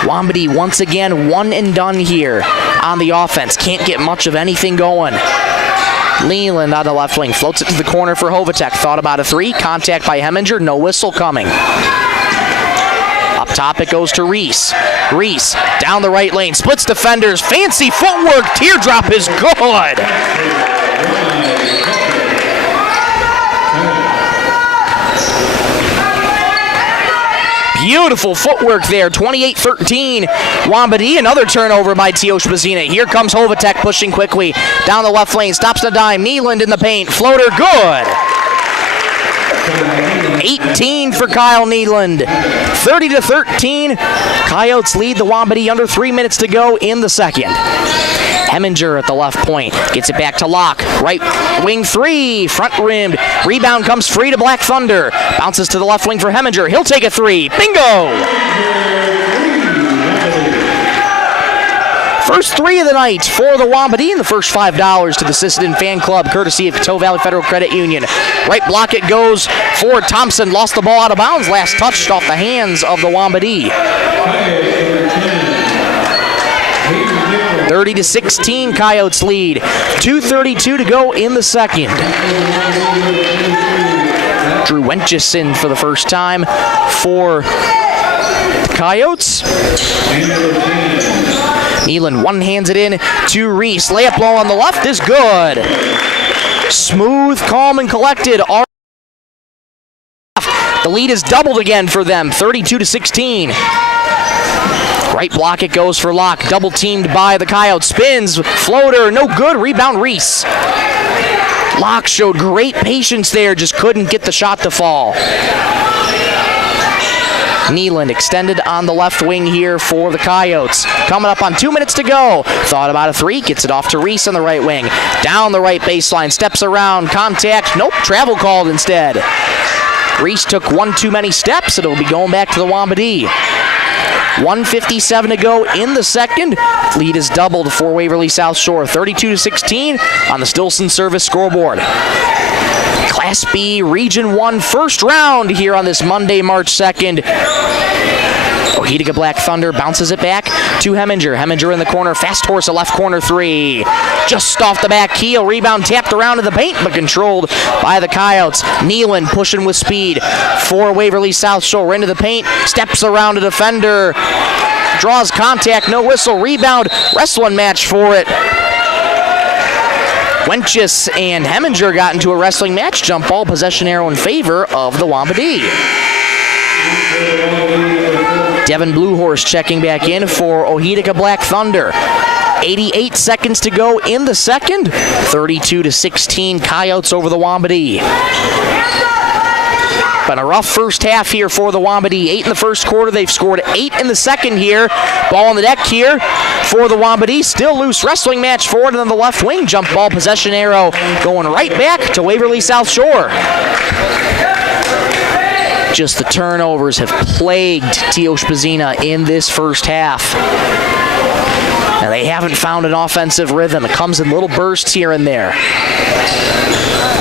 Wambadi once again one and done here on the offense. Can't get much of anything going. Leland on the left wing. Floats it to the corner for Hovatek. Thought about a three. Contact by Heminger. No whistle coming. Up top it goes to Reese. Reese down the right lane. Splits defenders. Fancy footwork. Teardrop is good. Beautiful footwork there, 28-13. Wambadi, another turnover by Tiospa Zina. Here comes Hovatek pushing quickly. Down the left lane, stops the dime. Neeland in the paint, floater good. 18 for Kyle Neeland. 30-13. Coyotes lead the Wambadi under 3 minutes to go in the second. Heminger at the left point. Gets it back to Locke. Right wing three. Front rimmed. Rebound comes free to Black Thunder. Bounces to the left wing for Heminger. He'll take a three. Bingo! First three of the night for the Wambadee, and the first $5 to the Sisseton Fan Club, courtesy of Coteau Valley Federal Credit Union. Right block it goes for Thompson. Lost the ball out of bounds. Last touched off the hands of the Wambadee. 30-16, Coyotes lead. 2:32 to go in the second. Drew Wenchison for the first time for the Coyotes. Nealon one-hands it in to Reese. Layup low on the left is good. Smooth, calm, and collected. The lead is doubled again for them, 32-16. Right block it goes for Locke. Double teamed by the Coyotes. Spins, floater, no good. Rebound Reese. Locke showed great patience there, just couldn't get the shot to fall. Nealon extended on the left wing here for the Coyotes. Coming up on 2 minutes to go. Thought about a three, gets it off to Reese on the right wing. Down the right baseline, steps around, contact. Nope, travel called instead. Reese took one too many steps, and it'll be going back to the Wambadee. 1:57 to go in the second. Lead is doubled for Waverly-South Shore. 32-16 on the Stilson Service scoreboard. Class B Region 1 first round here on this Monday, March 2nd. Ohitika Black Thunder bounces it back to Heminger. Heminger in the corner. Fast horse, a left corner three. Just off the back heel. Rebound tapped around to the paint, but controlled by the Coyotes. Nealon pushing with speed for Waverly-South Shore. Into the paint. Steps around a defender. Draws contact. No whistle. Rebound. Wrestling match for it. Wenchis and Heminger got into a wrestling match. Jump ball, possession arrow in favor of the Wambadee. Devin Bluehorse checking back in for Ohitika Black Thunder. 88 seconds to go in the second. 32-16, Coyotes over the Wambadee. Been a rough first half here for the Wambadee. 8 in the first quarter. They've scored 8 in the second here. Ball on the deck here for the Wambadee. Still loose wrestling match forward and on the left wing. Jump ball, possession arrow going right back to Waverly-South Shore. Just the turnovers have plagued Tiospa Zina in this first half. And they haven't found an offensive rhythm. It comes in little bursts here and there.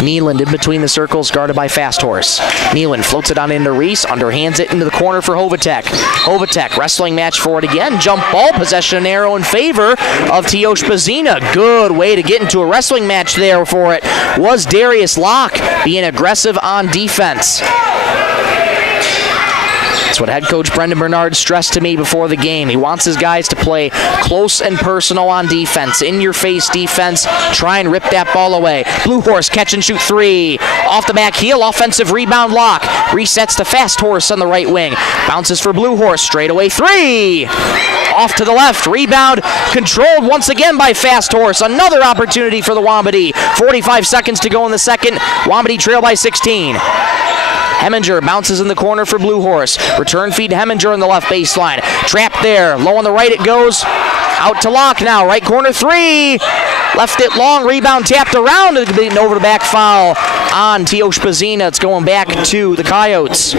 Nealon in between the circles, guarded by Fast Horse. Nealon floats it on into Reese, underhands it into the corner for Hovatek. Hovatek, wrestling match for it again. Jump ball, possession arrow in favor of Tiospa Zina. Good way to get into a wrestling match there for it was Darius Locke being aggressive on defense. That's what head coach Brendan Bernard stressed to me before the game. He wants his guys to play close and personal on defense. In-your-face defense. Try and rip that ball away. Blue Horse catch and shoot three. Off the back heel. Offensive rebound Locke. Resets to Fast Horse on the right wing. Bounces for Blue Horse. Straight away three. Off to the left. Rebound controlled once again by Fast Horse. Another opportunity for the Wambadee. 45 seconds to go in the second. Wambadee trail by 16. Heminger bounces in the corner for Blue Horse. Return feed to Heminger on the left baseline. Trapped there. Low on the right it goes. Out to Locke now. Right corner three. Left it long. Rebound tapped around. And over the back foul on Tiospa Zina. It's going back to the Coyotes.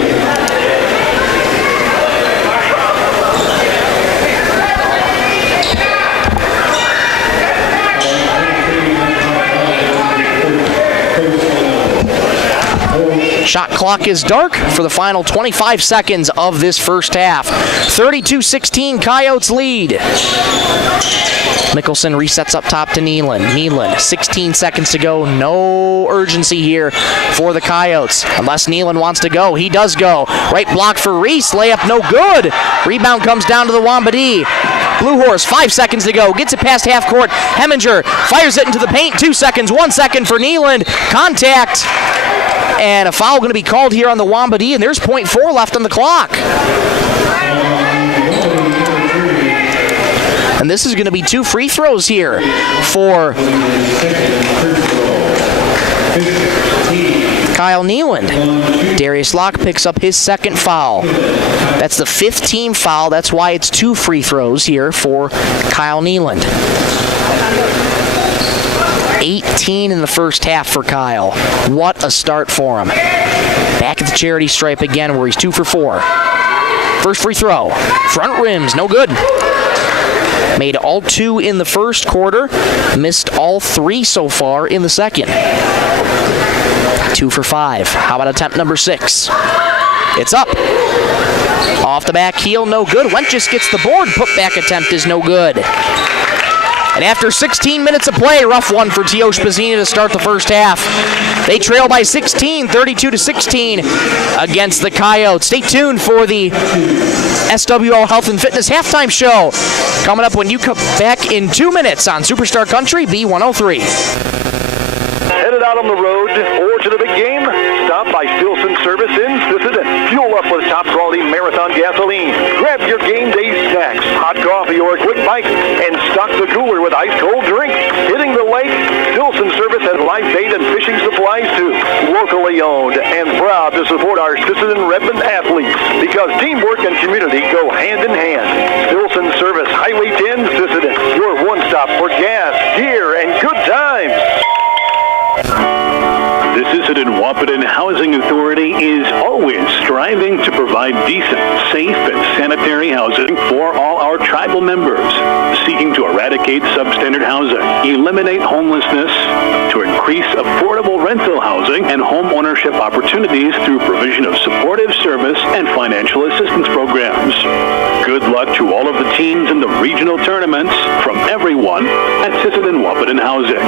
Shot clock is dark for the final 25 seconds of this first half. 32-16, Coyotes lead. Mickelson resets up top to Nealon. Nealon, 16 seconds to go. No urgency here for the Coyotes. Unless Nealon wants to go. He does go. Right block for Reese. Layup no good. Rebound comes down to the Wambadee. Blue Horse, 5 seconds to go. Gets it past half court. Heminger fires it into the paint. 2 seconds. 1 second for Nealon. Contact. And a foul going to be called here on the Wambadee, and there's .4 left on the clock. And this is going to be 2 free throws here for Kyle Nealon. Darius Locke picks up his second foul. That's the 5th team foul. That's why it's 2 free throws here for Kyle Nealon. 18 in the first half for Kyle. What a start for him. Back at the charity stripe again where he's 2 for 4. First free throw. Front rims, no good. Made all 2 in the first quarter. Missed all 3 so far in the second. 2 for 5. How about attempt number 6? It's up. Off the back heel, no good. Wenches gets the board. Put-back attempt is no good. And after 16 minutes of play, rough one for Tiospa Zina to start the first half. They trail by 16, 32-16 against the Coyotes. Stay tuned for the SWO Health and Fitness halftime show coming up when you come back in 2 minutes on Superstar Country B103. Headed out on the road or to the big game? Stop by Stilson Service in Sisseton. Fuel up with top-quality Marathon gasoline. Grab your game day snacks, hot coffee, or a quick bite, and stock the cooler with ice-cold drinks. Hitting the lake, Stilson Service has live bait and fishing supplies too. Locally owned and proud to support our Sisseton Redmond athletes because teamwork and community go hand in hand. Stilson Service, Highway 10, Sisseton. Your one-stop for gas, gear, and good times. The Sisseton Wahpeton Housing Authority is always striving to provide decent, safe, and sanitary housing for all our tribal members, seeking to eradicate substandard housing, eliminate homelessness, to increase affordable rental housing and home ownership opportunities through provision of supportive service and financial assistance programs. Good luck to all of the teams in the regional tournaments from everyone at Sisseton Wahpeton Housing.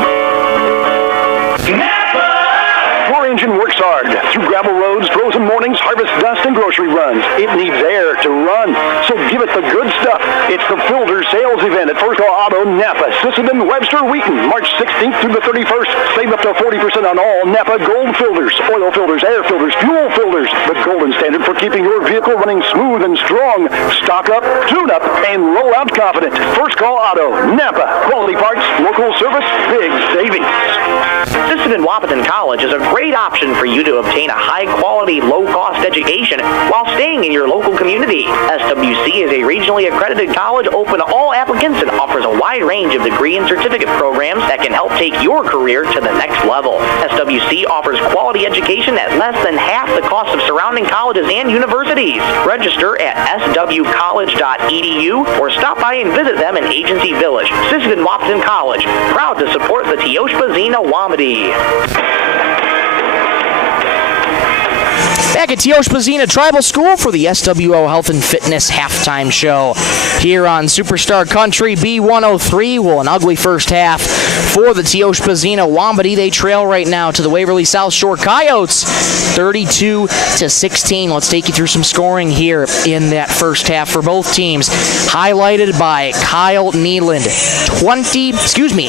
Your engine works hard through gravel roads, frozen mornings, harvest dust, and grocery runs. It needs air to run, so give it the good stuff. It's the Filter Sales Event at First Call Auto Napa, Sisseton, Webster, Wheaton, March 16th through the 31st. Save up to 40% on all Napa Gold filters, oil filters, air filters, fuel filters. The golden standard for keeping your vehicle running smooth and strong. Stock up, tune up, and roll out confident. First Call Auto Napa. Quality parts, local service, big savings. Sisseton Wahpeton College is a great option for you to obtain a high-quality, low-cost education while staying in your local community. SWC is a regionally accredited college open to all applicants and offers a wide range of degree and certificate programs that can help take your career to the next level. SWC offers quality education at less than half the cost of surrounding colleges and universities. Register at swcollege.edu or stop by and visit them in Agency Village. Sisseton Wahpeton College, proud to support the Tiospa Zina Wamedy. Back at Tiospa Zina Tribal School for the SWO Health and Fitness halftime show here on Superstar Country B103. Well, an ugly first half for the Tiospa Zina Wamedy. They trail right now to the Waverly-South Shore Coyotes 32-16. Let's take you through some scoring here in that first half for both teams. Highlighted by Kyle Nealand.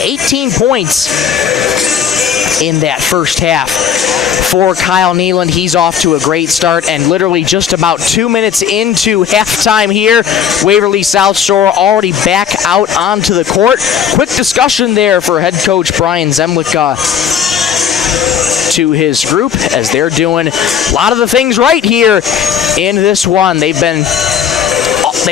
18 points in that first half for Kyle Nealand. He's off to a great start, and literally just about 2 minutes into halftime here, Waverly-South Shore already back out onto the court. Quick discussion there for head coach Brian Zemlicka to his group as they're doing a lot of the things right here in this one. They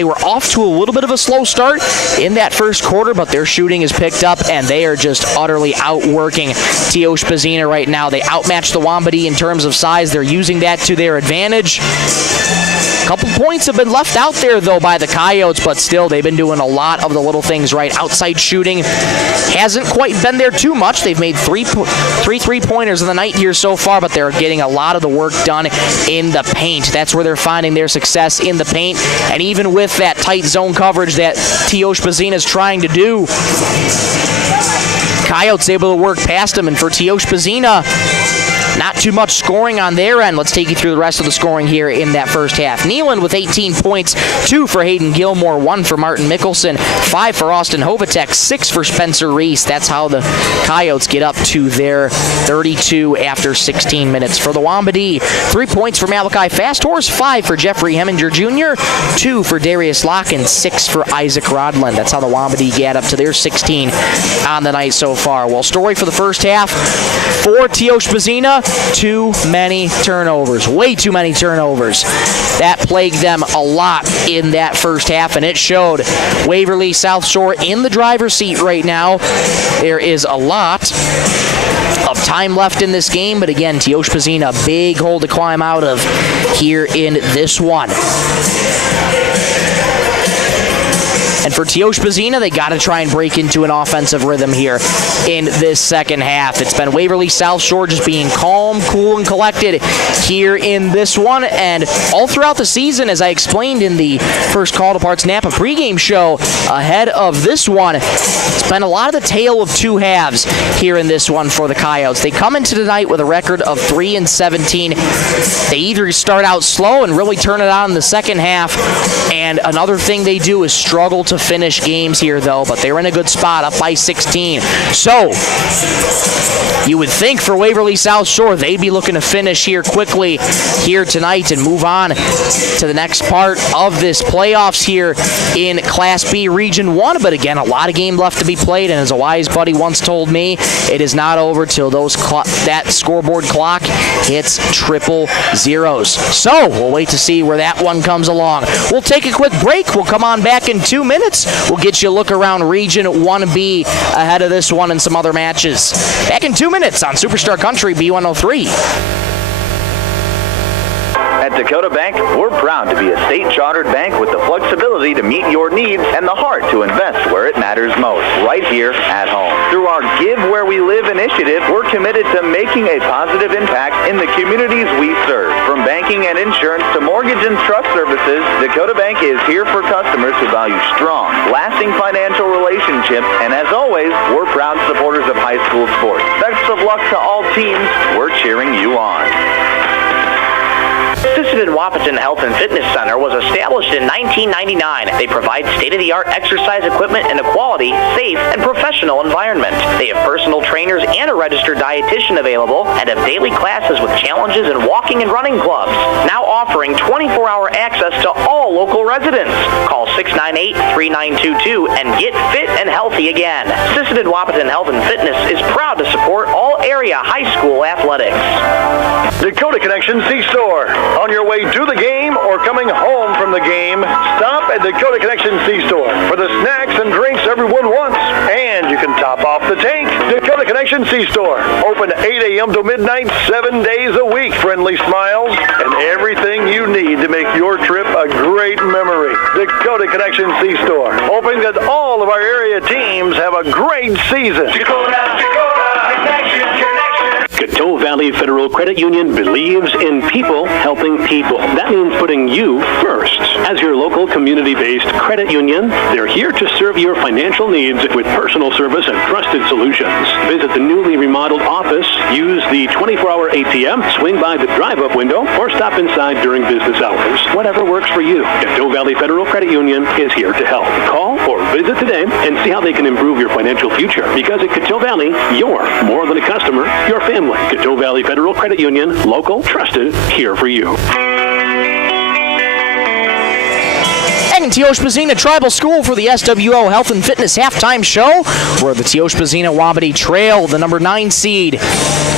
were off to a little bit of a slow start in that first quarter, but their shooting is picked up, and they are just utterly outworking Tiospa Zina right now. They outmatch the Wamedy in terms of size. They're using that to their advantage. A couple points have been left out there, though, by the Coyotes, but still, they've been doing a lot of the little things right. Outside shooting hasn't quite been there too much. They've made three three-pointers in the night here so far, but they're getting a lot of the work done in the paint. That's where they're finding their success, in the paint, and even with that tight zone coverage that Tiospa Zina is trying to do, Coyotes able to work past them, and for Tiospa Zina, not too much scoring on their end. Let's take you through the rest of the scoring here in that first half. Nealand with 18 points, 2 for Hayden Gilmore, 1 for Martin Mickelson, 5 for Austin Hovatek, 6 for Spencer Reese. That's how the Coyotes get up to their 32 after 16 minutes. For the Wamedy, 3 points for Malachi Fasthorse, 5 for Jeffrey Heminger Jr., 2 for Darius Locke, and 6 for Isaac Rodland. That's how the Wamedy get up to their 16 on the night so far. Well, story for the first half for Tiospa Zina. Zina, too many turnovers. Way too many turnovers. That plagued them a lot in that first half, and it showed. Waverly-South Shore in the driver's seat right now. There is a lot of time left in this game, but again, Tiospa Zina, big hole to climb out of here in this one. And for Tiospa Zina, they got to try and break into an offensive rhythm here in this second half. It's been Waverly-South Shore just being calm, cool, and collected here in this one. And all throughout the season, as I explained in the first Call to Parts Napa pregame show ahead of this one, it's been a lot of the tale of two halves here in this one for the Coyotes. They come into tonight with a record of 3-17. They either start out slow and really turn it on in the second half, and another thing they do is struggle to finish games here, though, but they're in a good spot, up by 16. So, you would think for Waverly-South Shore, they'd be looking to finish here quickly here tonight and move on to the next part of this playoffs here in Class B Region 1. But again, a lot of game left to be played, and as a wise buddy once told me, it is not over till that scoreboard clock hits triple zeros. So, we'll wait to see where that one comes along. We'll take a quick break. We'll come on back in 2 minutes. We'll get you a look around Region 1B ahead of this one and some other matches. Back in 2 minutes on Superstar Country B103. At Dakota Bank, we're proud to be a state-chartered bank with the flexibility to meet your needs and the heart to invest where it matters most, right here at home. Through our Give Where We Live initiative, we're committed to making a positive impact in the communities we serve. From banking and insurance to mortgage and trust services, Dakota Bank is here for customers who value strong, lasting financial relationships, and as always, we're proud supporters of high school sports. Best of luck to all teams. We're cheering you on. Sisseton-Wahpeton Health and Fitness Center was established in 1999. They provide state-of-the-art exercise equipment in a quality, safe, and professional environment. They have personal trainers and a registered dietitian available and have daily classes with challenges in walking and running clubs. Now offering 24-hour access to all local residents. Call 698-3922 and get fit and healthy again. Sisseton-Wahpeton Health and Fitness is proud to support all area high school athletics. Dakota Connection C-Store. On your way to the game or coming home from the game, stop at Dakota Connection C-Store for the snacks and drinks everyone wants. And you can top off the tank. Dakota Connection C-Store. Open 8 a.m. to midnight, 7 days a week. Friendly smiles and everything you need to make your trip a great memory. Dakota Connection C-Store. Hoping that all of our area teams have a great season. Dakota Connection. Coteau Valley Federal Credit Union believes in people helping people. That means putting you first. As your local community-based credit union, they're here to serve your financial needs with personal service and trusted solutions. Visit the newly remodeled office, use the 24-hour ATM, swing by the drive-up window, or stop inside during business hours. Whatever works for you, Coteau Valley Federal Credit Union is here to help. Call or visit today and see how they can improve your financial future. Because at Coteau Valley, you're more than a customer, you're family. Coteau Valley Federal Credit Union, local, trusted, here for you. And Tiospa Zina Tribal School for the SWO Health and Fitness Halftime Show, where the Tiospa Zina Wapiti trail the number 9 seed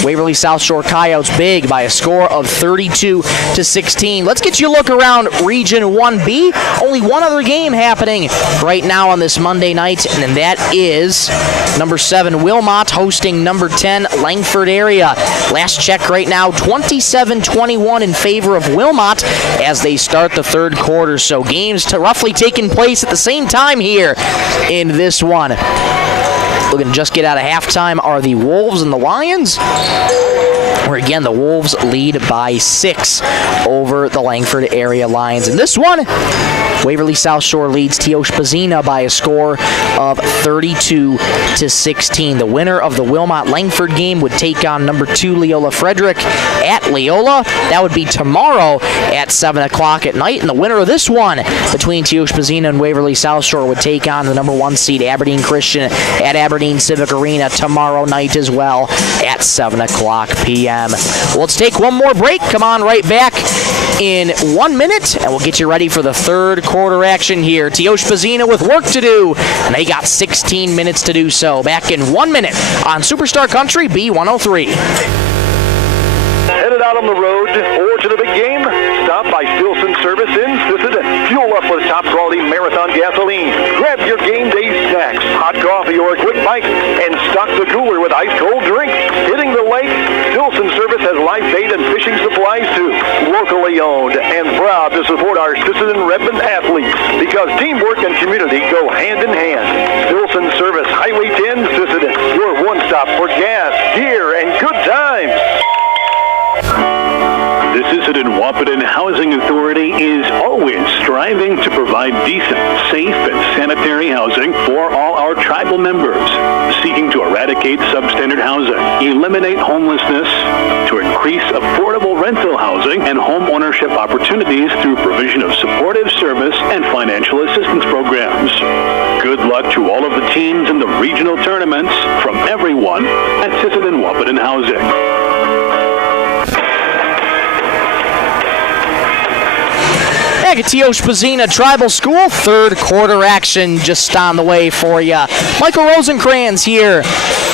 Waverly-South Shore Coyotes big by a score of 32-16. Let's get you a look around Region 1B. Only one other game happening right now on this Monday night, and that is number 7 Wilmot hosting number 10 Langford area. Last check right now, 27-21 in favor of Wilmot as they start the third quarter. So games roughly taking place at the same time here in this one. Looking to just get out of halftime are the Wolves and the Lions, where again the Wolves lead by 6 over the Langford area Lions. In this one, Waverly-South Shore leads Tiospa Zina by a score of 32-16. The winner of the Wilmot-Langford game would take on number 2 Leola Frederick at Leola. That would be tomorrow at 7 o'clock at night. And the winner of this one between Tiospa Zina and Waverly-South Shore would take on the number 1 seed Aberdeen Christian at Aberdeen Civic Arena tomorrow night as well at 7 o'clock p.m. Well, let's take one more break. Come on right back in 1 minute, and we'll get you ready for the third quarter action here. Tiospa Zina with work to do, and they got 16 minutes to do so. Back in 1 minute on Superstar Country B103. out on the road or to the big game? Stop by Stilson Service in Sisseton. Fuel up with top-quality Marathon gasoline. Grab your game day snacks, hot coffee, or a quick bite, and stock the cooler with ice-cold drinks. Hitting the lake, Stilson Service has live bait and fishing supplies too. Locally owned and proud to support our Sisseton-Redmond athletes because teamwork and community go hand in hand. Stilson Service, Highway 10, Sisseton. Your one-stop for gas, gear, and good times. The Sisseton Wahpeton Housing Authority is always striving to provide decent, safe, and sanitary housing for all our tribal members, seeking to eradicate substandard housing, eliminate homelessness, to increase affordable rental housing and home ownership opportunities through provision of supportive service and financial assistance programs. Good luck to all of the teams in the regional tournaments from everyone at Sisseton Wahpeton Housing. Back at Tiospa Zina Tribal School, third quarter action just on the way for you. Michael Rosencrans here.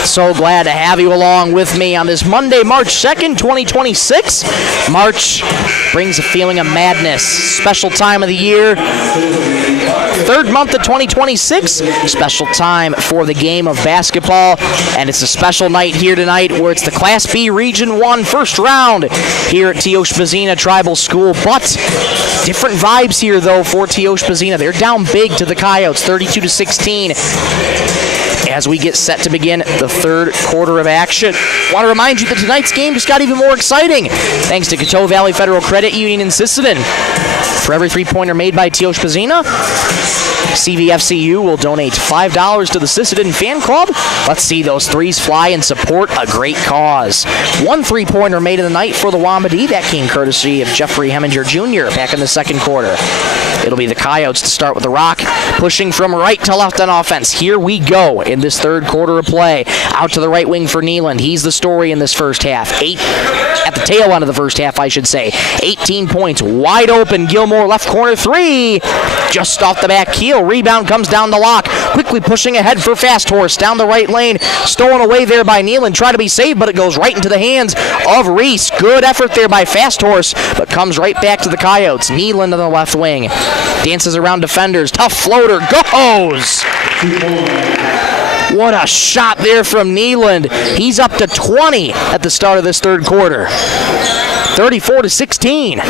So glad to have you along with me on this Monday, March 2nd, 2026. March brings a feeling of madness. Special time of the year. Third month of 2026. Special time for the game of basketball. And it's a special night here tonight where it's the Class B Region 1 first round here at Tiospa Zina Tribal School. But different vibes here, though, for Tiospa Zina. They're down big to the Coyotes, 32-16. As we get set to begin the third quarter of action. Want to remind you that tonight's game just got even more exciting thanks to Coteau Valley Federal Credit Union in Sisseton. For every three-pointer made by Tiospa Zina, CVFCU will donate $5 to the Sisseton Fan Club. Let's see those threes fly and support a great cause. One three-pointer made in the night for the Wahpeton. That came courtesy of Jeffrey Heminger Jr. back in the second quarter. It'll be the Coyotes to start with the rock, pushing from right to left on offense. Here we go in this third quarter of play. Out to the right wing for Neeland. He's the story in this first half. At the tail end of the first half, I should say. 18 points, wide open. Gilmore left corner three. Just off the back heel. Rebound comes down the lock. Quickly pushing ahead for Fast Horse down the right lane. Stolen away there by Neeland. Try to be saved, but it goes right into the hands of Reese. Good effort there by Fast Horse, but comes right back to the Coyotes. Neeland on the left wing. Dances around defenders. Tough floater. Goes! What a shot there from Neeland. He's up to 20 at the start of this third quarter. 34-16.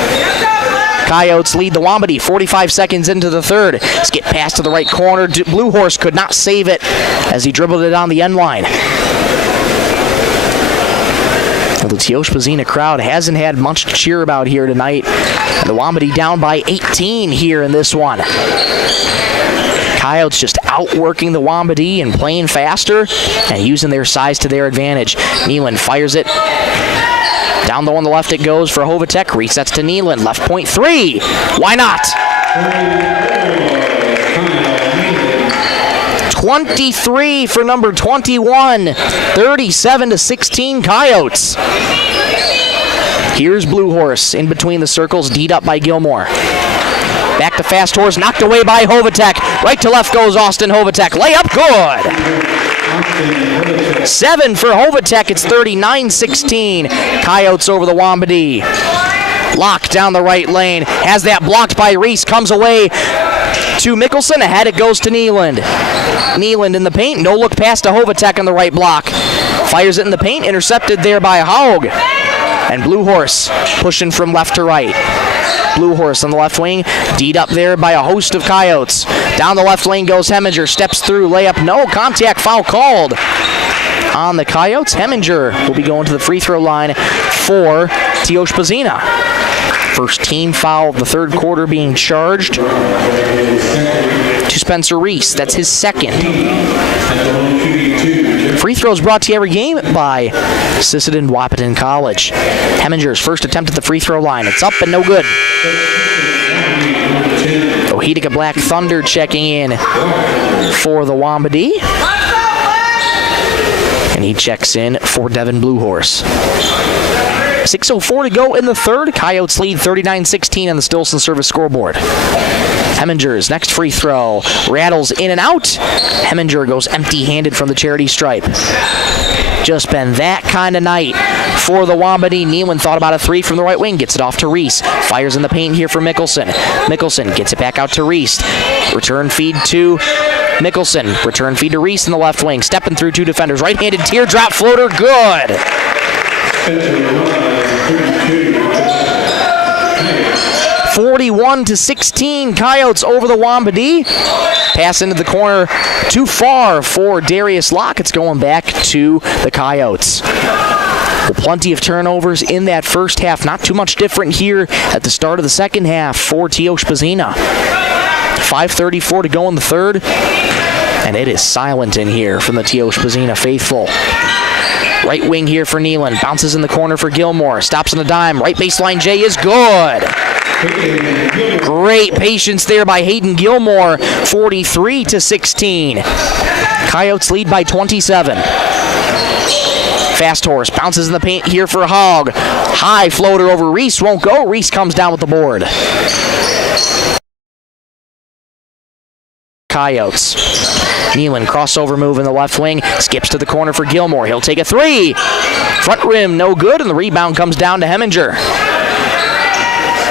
Coyotes lead the Wahpeton 45 seconds into the third. Let's get past to the right corner. Blue Horse could not save it as he dribbled it on the end line. The Tiospa Zina crowd hasn't had much to cheer about here tonight. The Wahpeton down by 18 here in this one. Coyotes just outworking the Wahpeton and playing faster and using their size to their advantage. Neeland fires it. Down the one to the left it goes for Hovatek. Resets to Neeland. Left point three. Why not? 23 for number 21. 37-16 Coyotes. Here's Blue Horse in between the circles, D'd up by Gilmore. Back to Fast Horse, knocked away by Hovatek. Right to left goes Austin Hovatek. Layup good. 7 for Hovatek. It's 39-16. Coyotes over the Wahpeton. Lock down the right lane. Has that blocked by Reese. Comes away to Mickelson. Ahead it goes to Neeland. Neeland in the paint. No look pass to Hovatek on the right block. Fires it in the paint. Intercepted there by Haug. And Blue Horse pushing from left to right. Blue Horse on the left wing. D'd up there by a host of Coyotes. Down the left lane goes Heminger. Steps through. Layup. No. Contact foul called on the Coyotes. Heminger will be going to the free throw line for Tiospa Zina. First team foul of the third quarter being charged to Spencer Reese. That's his second. Free throws brought to you every game by Sisseton Wahpeton College. Heminger's first attempt at the free throw line. It's up and no good. Ohitika Black Thunder checking in for the Wahpeton. And he checks in for Devin Blue Horse. 6:04 to go in the third. Coyotes lead 39-16 on the Stilson Service scoreboard. Heminger's next free throw rattles in and out. Heminger goes empty-handed from the charity stripe. Just been that kind of night for the Wambadi. Nealon thought about a three from the right wing, gets it off to Reese. Fires in the paint here for Mickelson. Mickelson gets it back out to Reese. Return feed to Mickelson. Return feed to Reese in the left wing. Stepping through two defenders. Right-handed teardrop floater. Good. 41-16. Coyotes over the Wambadi. Pass into the corner. Too far for Darius Locke. It's going back to the Coyotes. Well, plenty of turnovers in that first half. Not too much different here at the start of the second half for Tiospa Zina. 5:34 to go in the third. And it is silent in here from the Tiospa Zina faithful. Right wing here for Nealon. Bounces in the corner for Gilmore. Stops on the dime. Right baseline J is good. Great patience there by Hayden Gilmore. 43-16. Coyotes lead by 27. Fast Horse bounces in the paint here for Hogg. High floater over Reese. Won't go. Reese comes down with the board. Coyotes. Nealon crossover move in the left wing. Skips to the corner for Gilmore. He'll take a three. Front rim, no good, and the rebound comes down to Heminger.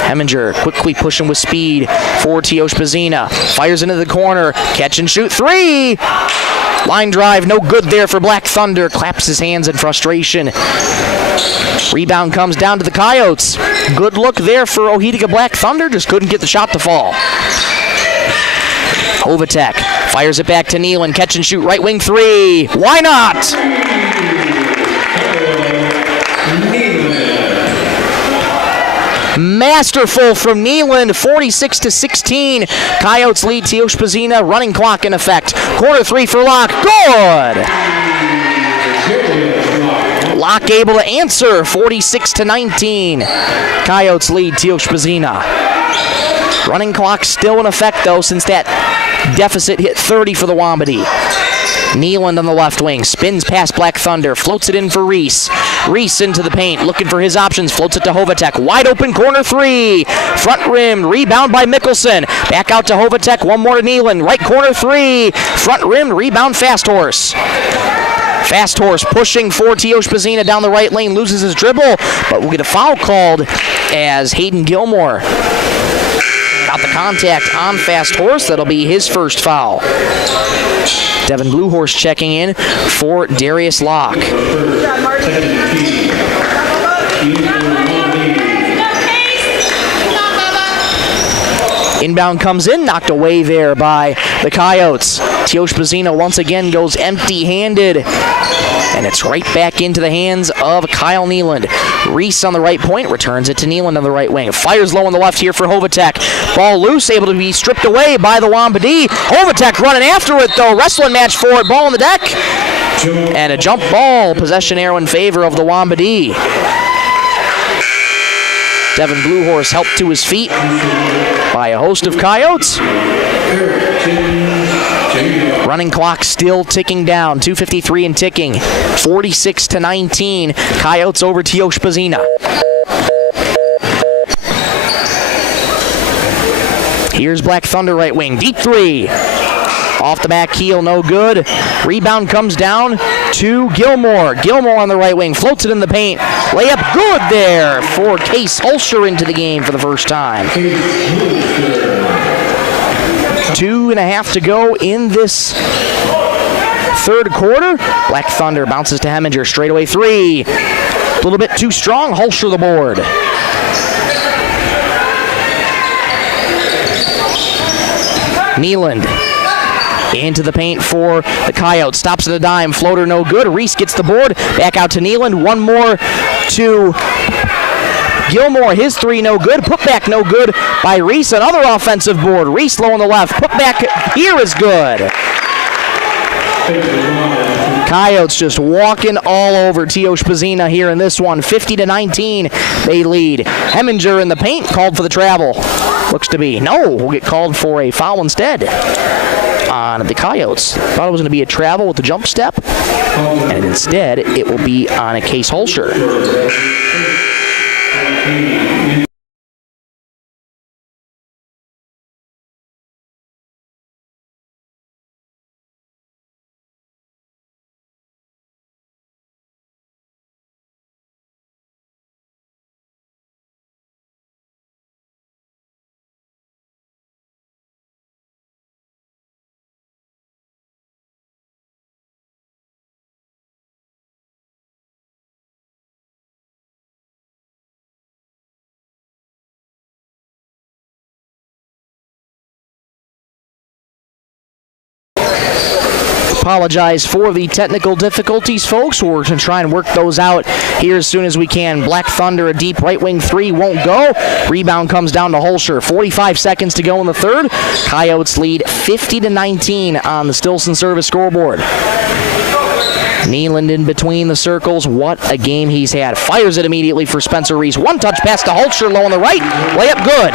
Heminger quickly pushing with speed for Tiospa Zina. Fires into the corner. Catch and shoot three. Line drive, no good there for Black Thunder. Claps his hands in frustration. Rebound comes down to the Coyotes. Good look there for Ohitika Black Thunder. Just couldn't get the shot to fall. Hovatek fires it back to Nealon. Catch and shoot right wing three. Why not? Masterful from Nealon, 46-16. Coyotes lead Tiospa Zina. Running clock in effect. Corner three for Locke. Good. Locke able to answer, 46-19. Coyotes lead Tiospa Zina. Running clock still in effect, though, since that deficit hit 30 for the Wambadi. Nealon on the left wing, spins past Black Thunder, floats it in for Reese. Reese into the paint, looking for his options, floats it to Hovatek. Wide open corner three. Front rim, rebound by Mickelson. Back out to Hovatek, one more to Nealon. Right corner three. Front rim, rebound Fast Horse. Fast Horse pushing for Tiospa Zina down the right lane, loses his dribble, but we'll get a foul called as Hayden Gilmore got the contact on Fast Horse. That'll be his first foul. Devin Bluehorse checking in for Darius Locke. Inbound comes in, knocked away there by the Coyotes. Tiospa Zina once again goes empty-handed. And it's right back into the hands of Kyle Nealon. Reese on the right point, returns it to Nealon on the right wing. Fires low on the left here for Hovatek. Ball loose, able to be stripped away by the Wambadi. Hovatek running after it, though. Wrestling match for it. Ball on the deck. And a jump ball. Possession arrow in favor of the Wambadi. Devin Bluehorse helped to his feet by a host of Coyotes. Running clock still ticking down. 2:53 and ticking. 46-19. Coyotes over Tiospa Zina. Here's Black Thunder right wing. Deep three. Off the back heel, no good. Rebound comes down to Gilmore. Gilmore on the right wing. Floats it in the paint. Layup good there for Case Hulsher into the game for the first time. 2.5 to go in this third quarter. Black Thunder bounces to Heminger. Straightaway three. A little bit too strong. Hulsher the board. Nealon into the paint for the Coyotes. Stops at a dime. Floater no good. Reese gets the board. Back out to Nealon. One more to Gilmore. His three no good. Putback no good by Reese. Another offensive board. Reese low on the left. Putback here is good. Coyotes just walking all over Tiospa Zina here in this one. 50-19 they lead. Heminger in the paint, called for the travel. Looks to be. No, we'll get called for a foul instead on the Coyotes. Thought it was going to be a travel with the jump step, and instead it will be on a Case Hulsher. apologize for the technical difficulties, folks. We're going to try and work those out here as soon as we can. Black Thunder, a deep right wing three, won't go. Rebound comes down to Holscher. 45 seconds to go in the third. Coyotes lead 50-19 on the Stilson service scoreboard. Nealand in between the circles. What a game he's had. Fires it immediately for Spencer Reese. One touch pass to Holscher, low on the right. Layup good.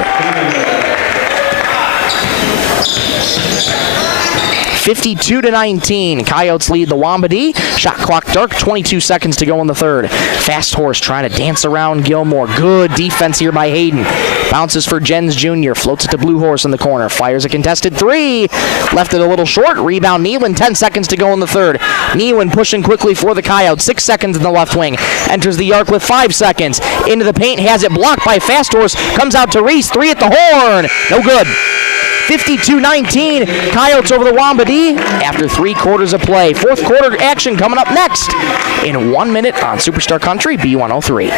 52-19. Coyotes lead the Wambadee. Shot clock dark. 22 seconds to go in the third. Fast Horse trying to dance around Gilmore. Good defense here by Hayden. Bounces for Jens Jr. Floats it to Blue Horse in the corner. Fires a contested three. Left it a little short. Rebound Nealand. 10 seconds to go in the third. Nealand pushing quickly for the Coyotes. 6 seconds in the left wing. Enters the arc with 5 seconds. Into the paint. Has it blocked by Fast Horse. Comes out to Reese. Three at the horn. No good. 52-19, Coyotes over the Wambadee after 3 quarters of play. Fourth quarter action coming up next in 1 minute on Superstar Country B103.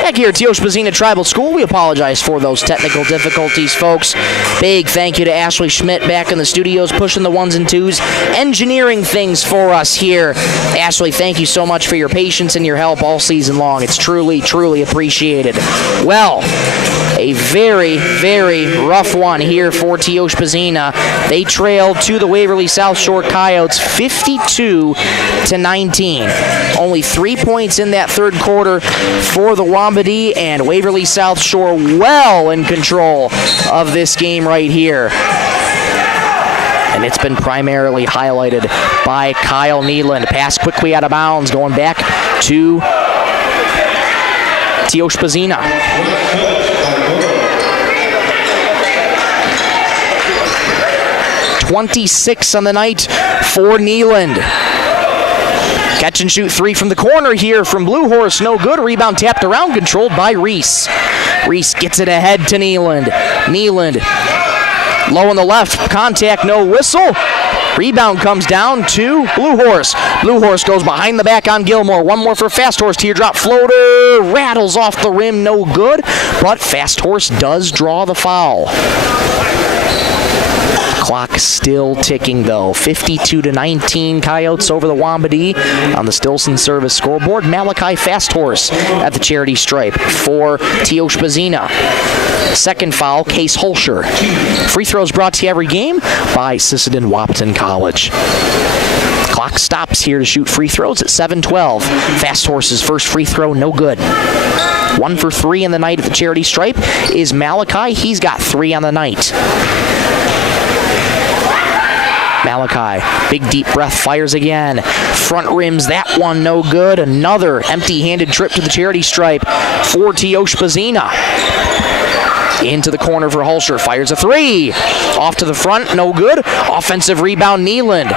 Back here at Tiospa Zina Tribal School, we apologize for those technical difficulties, folks. Big thank you to Ashley Schmidt back in the studios, pushing the ones and twos, engineering things for us here. Ashley, thank you so much for your patience and your help all season long. It's truly, truly appreciated. Well, a very, very rough one here for Tiospa Zina. They trailed to the Waverly-South Shore Coyotes 52-19. Only 3 points in that third quarter for the Wambadee, and Waverly-South Shore well in control of this game right here. And it's been primarily highlighted by Kyle Nealand. Pass quickly out of bounds, going back to Tiospa Zina. 26 on the night for Nealand. Catch and shoot three from the corner here from Blue Horse. No good. Rebound tapped around, controlled by Reese. Reese gets it ahead to Nealand. Nealand low on the left. Contact, no whistle. Rebound comes down to Blue Horse. Blue Horse goes behind the back on Gilmore. One more for Fast Horse. Teardrop floater. Rattles off the rim. No good. But Fast Horse does draw the foul. Clock still ticking, though. 52-19, Coyotes over the Wambadee on the Stilson service scoreboard. Malachi Fast Horse at the charity stripe for Tiospa Zina. Second foul, Case Holscher. Free throws brought to you every game by Sisseton-Wapton College. Clock stops here to shoot free throws at 7:12. Fast Horse's first free throw, no good. 1 for 3 in the night at the charity stripe is Malachi. He's got 3 on the night. Malachi, big deep breath, fires again. Front rims that one, no good. Another empty-handed trip to the charity stripe for Tiospa Zina. Into the corner for Holscher, fires a 3. Off to the front, no good. Offensive rebound, Nealand.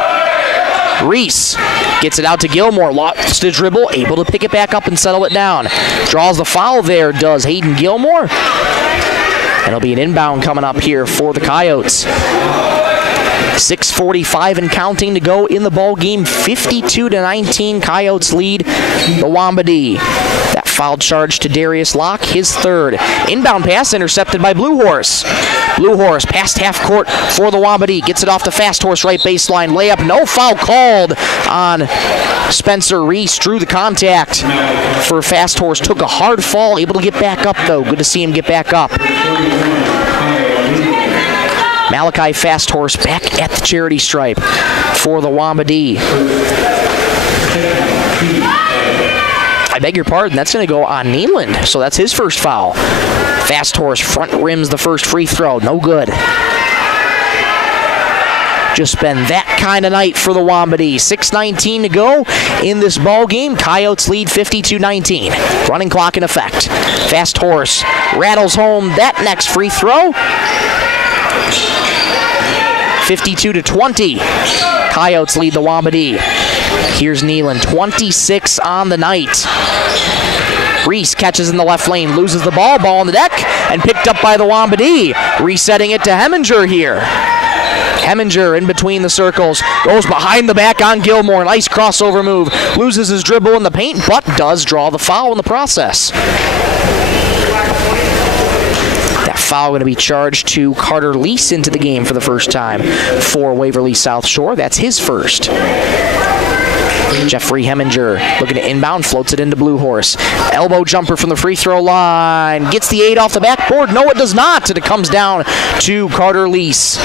Reese gets it out to Gilmore, lost the dribble, able to pick it back up and settle it down. Draws the foul there, does Hayden Gilmore. And it'll be an inbound coming up here for the Coyotes. 6:45 and counting to go in the ball game. 52-19, Coyotes lead the Wambadee. That foul charge to Darius Locke, his third. Inbound pass intercepted by Blue Horse. Blue Horse past half court for the Wambadee. Gets it off to Fast Horse, right baseline. Layup, no foul called on Spencer Reese. Drew the contact for Fast Horse. Took a hard fall, able to get back up though. Good to see him get back up. Malachi Fast Horse back at the charity stripe for the Wamba-D. I beg your pardon, that's going to go on Neeland, so that's his first foul. Fast Horse front rims the first free throw, no good. Just been that kind of night for the Wamba-D. 6:19 to go in this ball game. Coyotes lead 52-19. Running clock in effect. Fast Horse rattles home that next free throw. 52-20. Coyotes lead the Wamba-D. Here's Neeland, 26 on the night. Reese catches in the left lane, loses the ball on the deck, and picked up by the Wamba-D. Resetting it to Heminger here. Heminger in between the circles, goes behind the back on Gilmore. Nice crossover move. Loses his dribble in the paint, but does draw the foul in the process. That foul going to be charged to Carter Lease into the game for the first time for Waverly-South Shore. That's his first. Jeffrey Heminger looking to inbound, floats it into Blue Horse. Elbow jumper from the free throw line. Gets the 8 off the backboard. No, it does not. And it comes down to Carter Lease.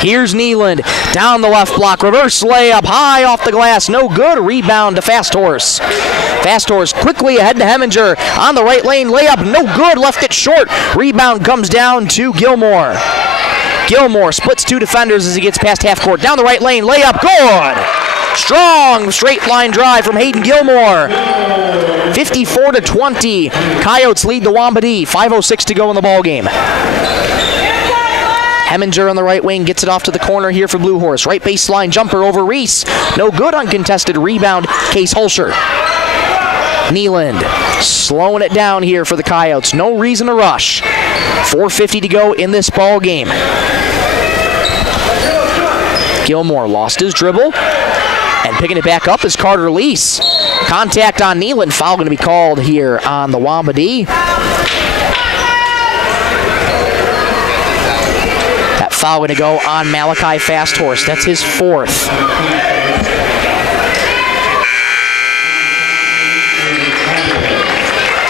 Here's Neeland down the left block. Reverse layup high off the glass. No good. Rebound to Fast Horse. Fast Horse quickly ahead to Heminger. On the right lane. Layup no good. Left it short. Rebound comes down to Gilmore. Gilmore splits 2 defenders as he gets past half court. Down the right lane. Layup good. Strong straight line drive from Hayden Gilmore. 54-20. Coyotes lead the Wamba-D. 5:06 to go in the ball game. Heminger on the right wing gets it off to the corner here for Blue Horse. Right baseline jumper over Reese. No good. Uncontested rebound. Case Hulsher. Neeland slowing it down here for the Coyotes. No reason to rush. 4:50 to go in this ball game. Gilmore lost his dribble. And picking it back up is Carter Lease. Contact on Neeland. Foul going to be called here on the Wamba-D. That foul going to go on Malachi Fast Horse. That's his 4th.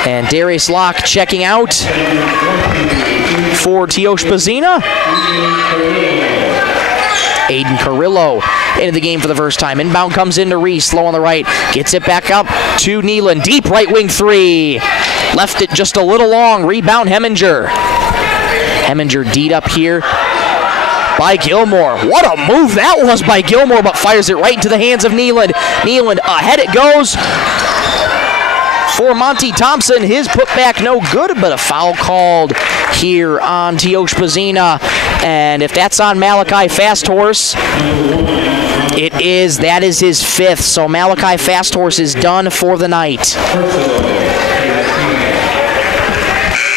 And Darius Locke checking out for Tiospa Zina. Aiden Carrillo into the game for the first time. Inbound comes into Reese, low on the right. Gets it back up to Neeland. Deep right wing 3. Left it just a little long. Rebound Heminger. Heminger D'd up here by Gilmore. What a move that was by Gilmore, but fires it right into the hands of Neeland. Neeland ahead it goes for Monty Thompson. His putback no good, but a foul called here on Tiospa Zina. And if that's on Malachi Fast Horse, it is. That is his 5th. So Malachi Fast Horse is done for the night.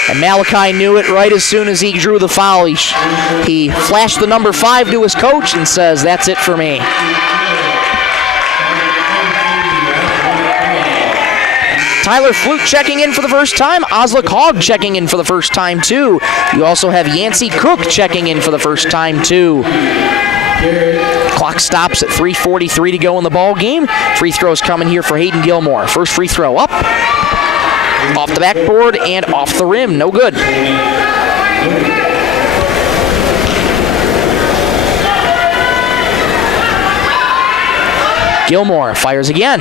And Malachi knew it right as soon as he drew the foul. He flashed the number 5 to his coach and says, "That's it for me." Tyler Flute checking in for the first time. Oslick Hogg checking in for the first time, too. You also have Yancey Cook checking in for the first time, too. Clock stops at 3:43 to go in the ball game. Free throws coming here for Hayden Gilmore. First free throw up. Off the backboard and off the rim. No good. Gilmore fires again.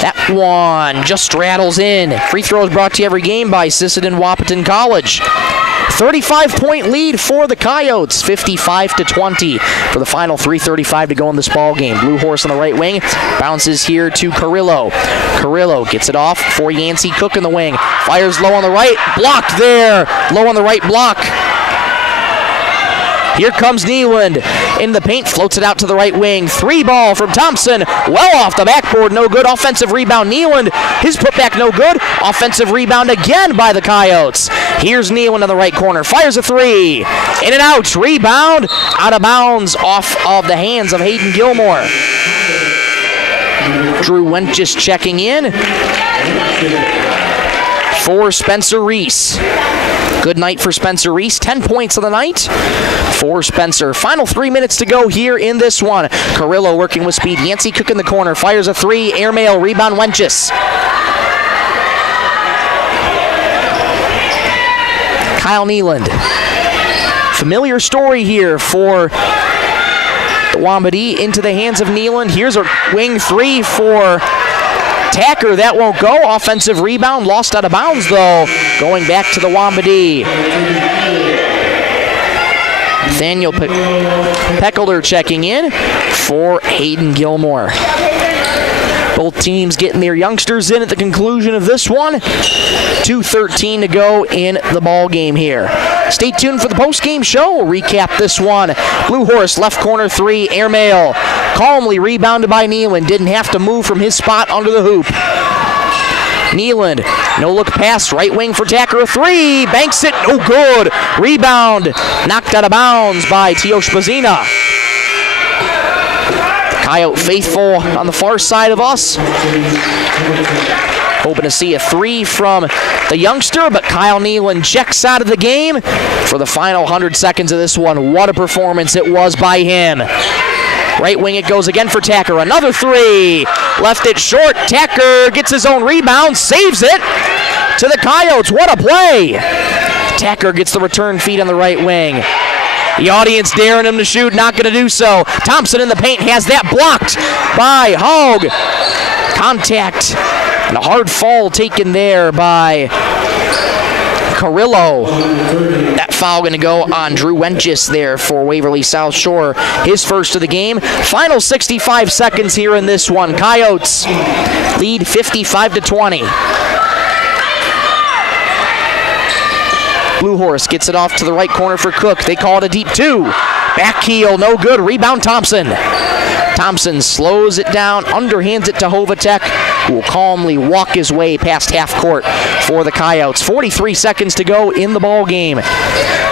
That one just rattles in. Free throws brought to you every game by Sisseton-Wahpeton College. 35-point lead for the Coyotes, 55-20 for the final 3:35 to go in this ball game. Blue Horse on the right wing bounces here to Carrillo. Carrillo gets it off for Yancey Cook in the wing. Fires low on the right, blocked there. Low on the right block. Here comes Neeland in the paint, floats it out to the right wing. 3 ball from Thompson, well off the backboard, no good. Offensive rebound, Neeland. His putback, no good. Offensive rebound again by the Coyotes. Here's Neeland in the right corner, fires a 3. In and out, rebound, out of bounds, off of the hands of Hayden Gilmore. Drew Wentges checking in for Spencer Reese. Good night for Spencer Reese. 10 points of the night for Spencer. Final 3 minutes to go here in this one. Carrillo working with speed. Yancey Cook in the corner. Fires a 3. Airmail. Rebound Wentges. Kyle Neeland Familiar story here for the Wambadee into the hands of Neeland. Here's a wing three for Tacker. That won't go. Offensive rebound. Lost out of bounds, though. Going back to the Wambadee. Nathaniel Peckler checking in for Hayden Gilmore. Both teams getting their youngsters in at the conclusion of this one. 2:13 to go in the ball game here. Stay tuned for the post-game show. We'll recap this one. Blue Horse, left corner three, airmail. Calmly rebounded by Neeland. Didn't have to move from his spot under the hoop. Neeland, no look pass, right wing for Tacker, a three. Banks it, no good. Rebound, knocked out of bounds by Tiospa Zina. Coyote faithful on the far side of us. Hoping to see a three from the youngster, but Kyle Neeland checks out of the game for the final 100 seconds of this one. What a performance it was by him. Right wing it goes again for Tacker. Another three. Left it short. Tacker gets his own rebound, saves it to the Coyotes. What a play. Tacker gets the return feed on the right wing. The audience daring him to shoot, not going to do so. Thompson in the paint has that blocked by Haug. Contact and a hard fall taken there by Carrillo. That foul going to go on Drew Wenches there for Waverly-South Shore. His first of the game. Final 65 seconds here in this one. Coyotes lead 55-20. Blue Horse gets it off to the right corner for Cook. They call it a deep two. Back heel, no good. Rebound Thompson. Thompson slows it down, underhands it to Hovatek, who will calmly walk his way past half court for the Coyotes. 43 seconds to go in the ball game.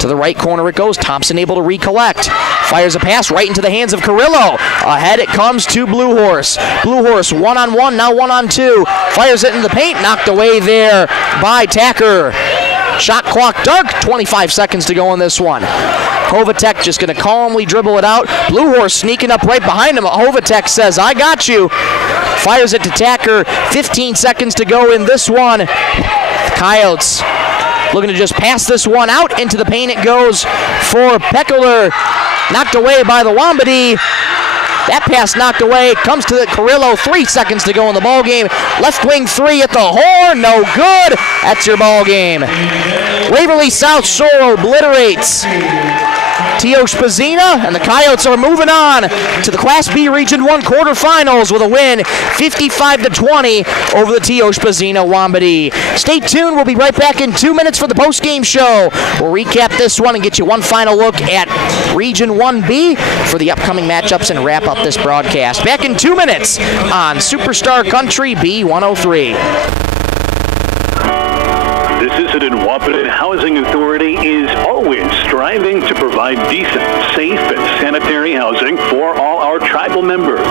To the right corner it goes. Thompson able to recollect. Fires a pass right into the hands of Carrillo. Ahead it comes to Blue Horse. Blue Horse one-on-one, now one-on-two. Fires it in the paint, knocked away there by Tacker. Shot clock dark, 25 seconds to go in this one. Hovatek just going to calmly dribble it out. Blue Horse sneaking up right behind him. Hovatek says, I got you. Fires it to Tacker. 15 seconds to go in this one. Coyotes looking to just pass this one out. Into the paint it goes for Peckler. Knocked away by the Wambadee. That pass knocked away. Comes to the Carrillo. 3 seconds to go in the ball game. Left wing three at the horn. No good. That's your ball game. Waverly-South Shore obliterates Tiospa Zina, and the Coyotes are moving on to the Class B Region 1 quarterfinals with a win 55-20 over the Tiospa Zina Wambadee. Stay tuned. We'll be right back in 2 minutes for the post-game show. We'll recap this one and get you one final look at Region 1B for the upcoming matchups and wrap up this broadcast. Back in 2 minutes on Superstar Country B103. The Sisseton Wahpeton Housing Authority is always striving to provide decent, safe, and sanitary housing for all our tribal members,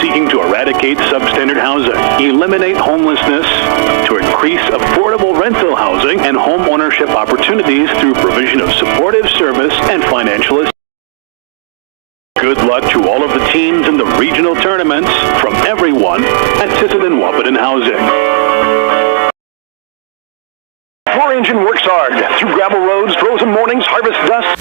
seeking to eradicate substandard housing, eliminate homelessness, to increase affordable rental housing and home ownership opportunities through provision of supportive service and financial assistance. Good luck to all of the teams in the regional tournaments from everyone at Sisseton Wahpeton Housing. Your engine works hard through gravel roads, frozen mornings, harvest dust.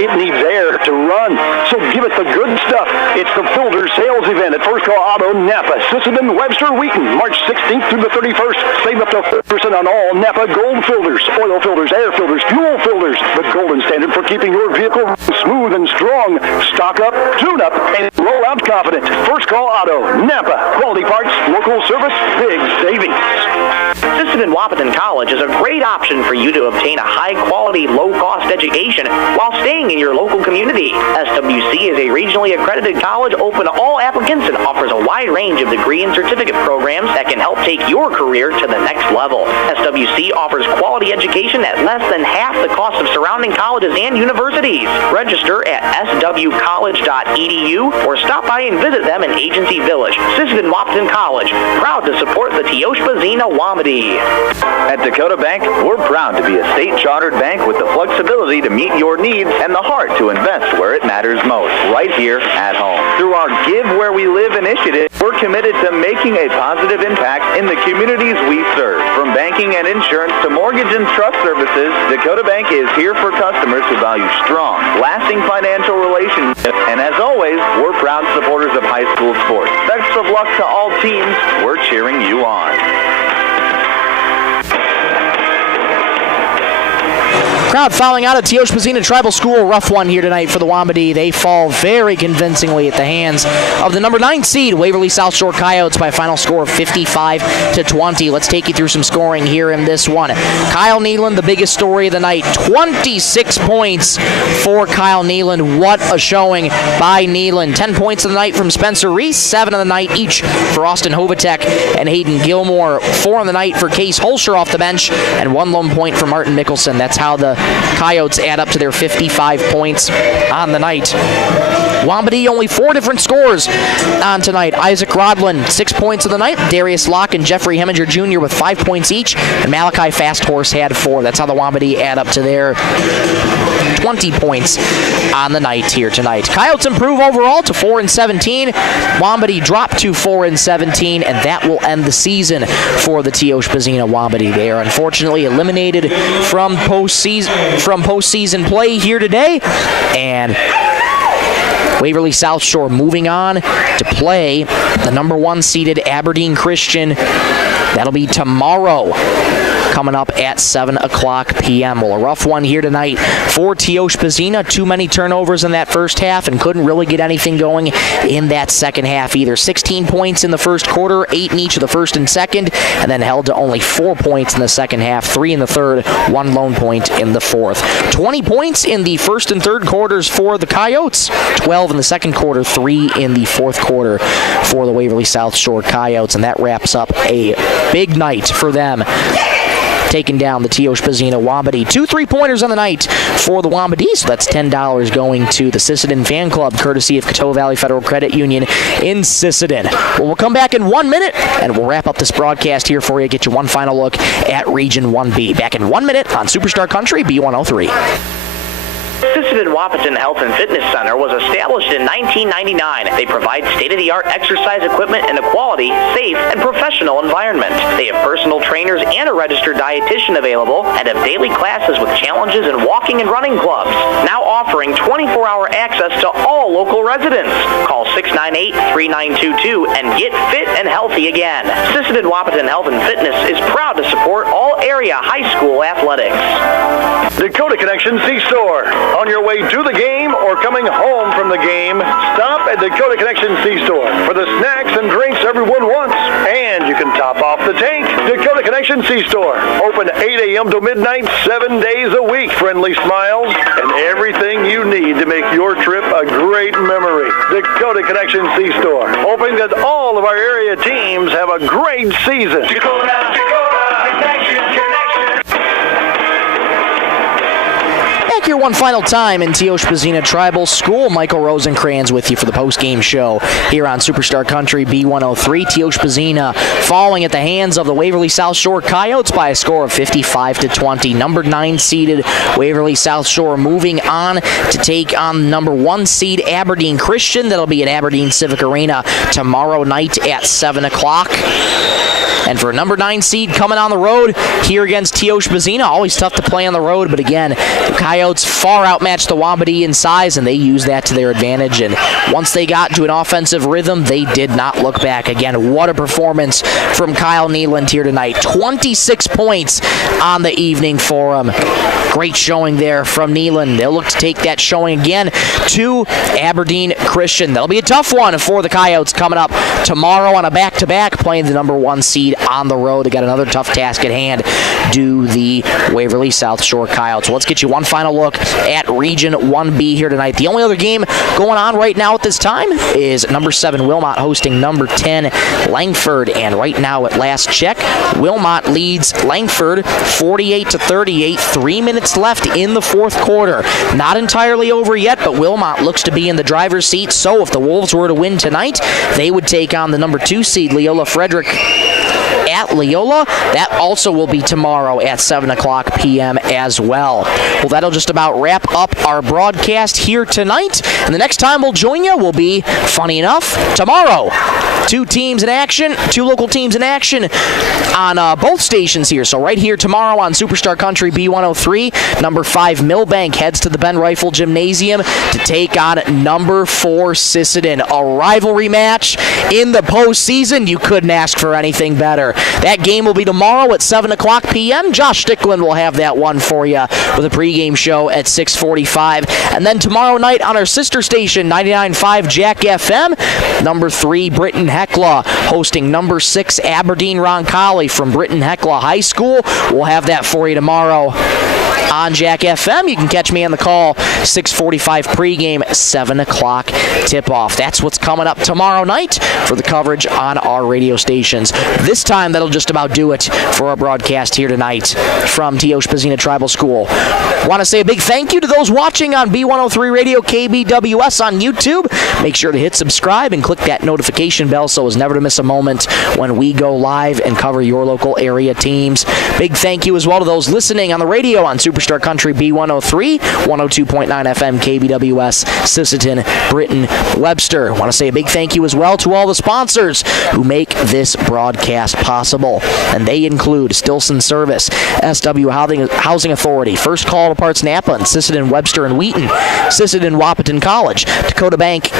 It needs air to run, so give it the good stuff. It's the Filter Sales Event at First Call Auto, Napa, Sisseton, Webster, Wheaton, March 16th through the 31st. Save up to 4% on all Napa Gold filters, oil filters, air filters, fuel filters. The golden standard for keeping your vehicle smooth and strong. Stock up, tune up, and roll out confident. First Call Auto, Napa. Quality parts, local service, big savings. Sisseton Wahpeton College is a great option for you to obtain a high-quality, low-cost education while staying in your local community. SWC is a regionally accredited college open to all applicants and offers a wide range of degree and certificate programs that can help take your career to the next level. SWC offers quality education at less than half the cost of surrounding colleges and universities. Register at swcollege.edu or stop by and visit them in Agency Village. Sisseton Wahpeton College, proud to support the Tiospa Zina Wambadee. At Dakota Bank, we're proud to be a state-chartered bank with the flexibility to meet your needs and the heart to invest where it matters most, right here at home. Through our Give Where We Live initiative, we're committed to making a positive impact in the communities we serve. From banking and insurance to mortgage and trust services, Dakota Bank is here for customers who value strong, lasting financial relationships. And as always, we're proud supporters of high school sports. Best of luck to all teams. We're cheering you on. Crowd fouling out at Tiospa Zina Tribal School. Rough one here tonight for the Wamabee. They fall very convincingly at the hands of the number 9 seed, Waverly-South Shore Coyotes, by a final score of 55-20. Let's take you through some scoring here in this one. Kyle Nealon, the biggest story of the night. 26 points for Kyle Nealon. What a showing by Nealon. 10 points of the night from Spencer Reese. 7 of the night each for Austin Hovatek and Hayden Gilmore. 4 on the night for Case Holscher off the bench, and 1 lone point for Martin Mickelson. That's how the Coyotes add up to their 55 points on the night. Wamabee only 4 different scores on tonight. Isaac Rodlin, 6 points of the night. Darius Locke and Jeffrey Heminger Jr. with 5 points each. And Malachi Fasthorse had 4. That's how the Wamabee add up to their 20 points on the night here tonight. Coyotes improve overall to 4-17. Wamabee drop to 4-17, and that will end the season for the Tiospa Zina Wamabee. They are unfortunately eliminated from postseason play here today, and Waverly-South Shore moving on to play the number 1 seeded Aberdeen Christian. That'll be tomorrow, coming up at 7 o'clock p.m. Well, a rough one here tonight for Tiospa Zina. Too many turnovers in that first half and couldn't really get anything going in that second half either. 16 points in the first quarter, 8 in each of the first and second, and then held to only 4 points in the second half, 3 in the third, 1 lone point in the fourth. 20 points in the first and third quarters for the Coyotes, 12 in the second quarter, 3 in the fourth quarter for the Waverly-South Shore Coyotes, and that wraps up a big night for them, taking down the Tiospa Zina Wamabee. 2 3-pointers on the night for the Wamabee, so that's $10 going to the Sisseton Fan Club, courtesy of Coteau Valley Federal Credit Union in Sisseton. Well, we'll come back in 1 minute, and we'll wrap up this broadcast here for you, get you one final look at Region 1B. Back in 1 minute on Superstar Country B103. Sisseton Wahpeton Health and Fitness Center was established in 1999. They provide state-of-the-art exercise equipment in a quality, safe, and professional environment. They have personal trainers and a registered dietitian available, and have daily classes with challenges in walking and running clubs. Now offering 24-hour access to all local residents. Call 698-3922 and get fit and healthy again. Sisseton Wahpeton Health and Fitness is proud to support all area high school athletics. Dakota Connection C-Store. On your way to the game or coming home from the game, stop at Dakota Connection C-Store for the snacks and drinks everyone wants. And you can top off the tank. Dakota Connection C-Store. Open 8 a.m. to midnight, 7 days a week. Friendly smiles and everything you need to make your trip a great memory. Dakota Connection C-Store. Hoping that all of our area teams have a great season. Dakota Connection. Back here one final time in Tiospa Zina Tribal School. Michael Rosencrans with you for the post-game show here on Superstar Country B103. Tiospa Zina falling at the hands of the Waverly-South Shore Coyotes by a score of 55-20. Number 9 seeded Waverly-South Shore moving on to take on number 1 seed Aberdeen Christian. That'll be at Aberdeen Civic Arena tomorrow night at 7 o'clock. And for a number 9 seed coming on the road here against Tiospa Zina, always tough to play on the road, but again, the Coyotes far outmatched the Wamabee in size, and they used that to their advantage. And once they got into an offensive rhythm, they did not look back. Again, what a performance from Kyle Nealon here tonight. 26 points on the evening for him. Great showing there from Nealon. They'll look to take that showing again to Aberdeen Christian. That'll be a tough one for the Coyotes coming up tomorrow on a back-to-back, playing the number 1 seed on the road. They got another tough task at hand, do the Waverly-South Shore Coyotes. Let's get you one final look at Region 1B here tonight. The only other game going on right now at this time is number 7 Wilmot hosting number 10 Langford, and right now at last check, Wilmot leads Langford 48-38. 3 minutes left in the fourth quarter. Not entirely over yet, but Wilmot looks to be in the driver's seat, so if the Wolves were to win tonight, they would take on the number 2 seed Leola Frederick at Leola. That also will be tomorrow at 7 o'clock p.m. as well. Well, that'll just about wrap up our broadcast here tonight. And the next time we'll join you will be, funny enough, tomorrow. Two local teams in action on both stations here. So right here tomorrow on Superstar Country B103, number 5 Millbank heads to the Ben Rifle Gymnasium to take on number 4 Sisseton. A rivalry match in the postseason. You couldn't ask for anything better. That game will be tomorrow at 7 o'clock p.m. Josh Stickland will have that one for you with a pregame show at 6:45. And then tomorrow night on our sister station, 99.5 Jack FM, number 3 Britton Hecla hosting number 6 Aberdeen Roncalli from Britton Hecla High School. We'll have that for you tomorrow on Jack FM. You can catch me on the call, 6:45 pregame, 7 o'clock tip-off. That's what's coming up tomorrow night for the coverage on our radio stations. This time, that'll just about do it for our broadcast here tonight from Tiospa Zina Tribal School. Want to say a big thank you to those watching on B103 Radio KBWS on YouTube. Make sure to hit subscribe and click that notification bell so as never to miss a moment when we go live and cover your local area teams. Big thank you as well to those listening on the radio on Superstar Country B103, 102.9 FM KBWS, Sisseton, Britton, Webster. Want to say a big thank you as well to all the sponsors who make this broadcast possible. And they include Stilson Service, SW Housing Authority, First Call to Parts Napa, and Sisseton, Webster, and Wheaton, Sisseton, Wahpeton College, Dakota Bank,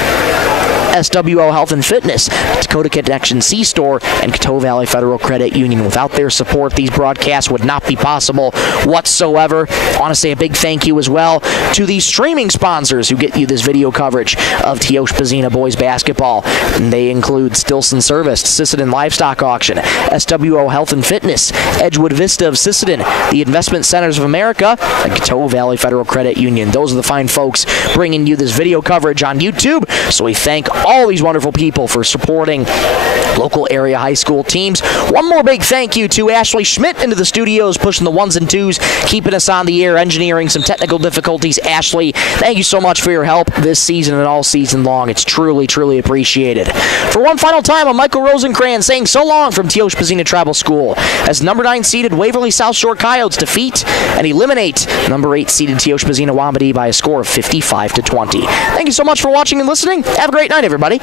SWO Health and Fitness, Dakota Connection C-Store, and Coteau Valley Federal Credit Union. Without their support, these broadcasts would not be possible whatsoever. I want to say a big thank you as well to these streaming sponsors who get you this video coverage of Tiospa Zina boys basketball. And they include Stilson Service, Sisseton Livestock Auction, SWO Health and Fitness, Edgewood Vista of Sisseton, the Investment Centers of America, and Coteau Valley Federal Credit Union. Those are the fine folks bringing you this video coverage on YouTube. So we thank all these wonderful people for supporting local area high school teams. One more big thank you to Ashley Schmidt into the studios, pushing the ones and twos, keeping us on the air, engineering some technical difficulties. Ashley, thank you so much for your help this season and all season long. It's truly, truly appreciated. For one final time, I'm Michael Rosencrans saying so long from Tiospa Zina Tribal School as number 9 seeded Waverly-South Shore Coyotes defeat and eliminate number 8 seeded Tiospa Zina Wamedee by a score of 55-20. Thank you so much for watching and listening. Have a great night, everybody.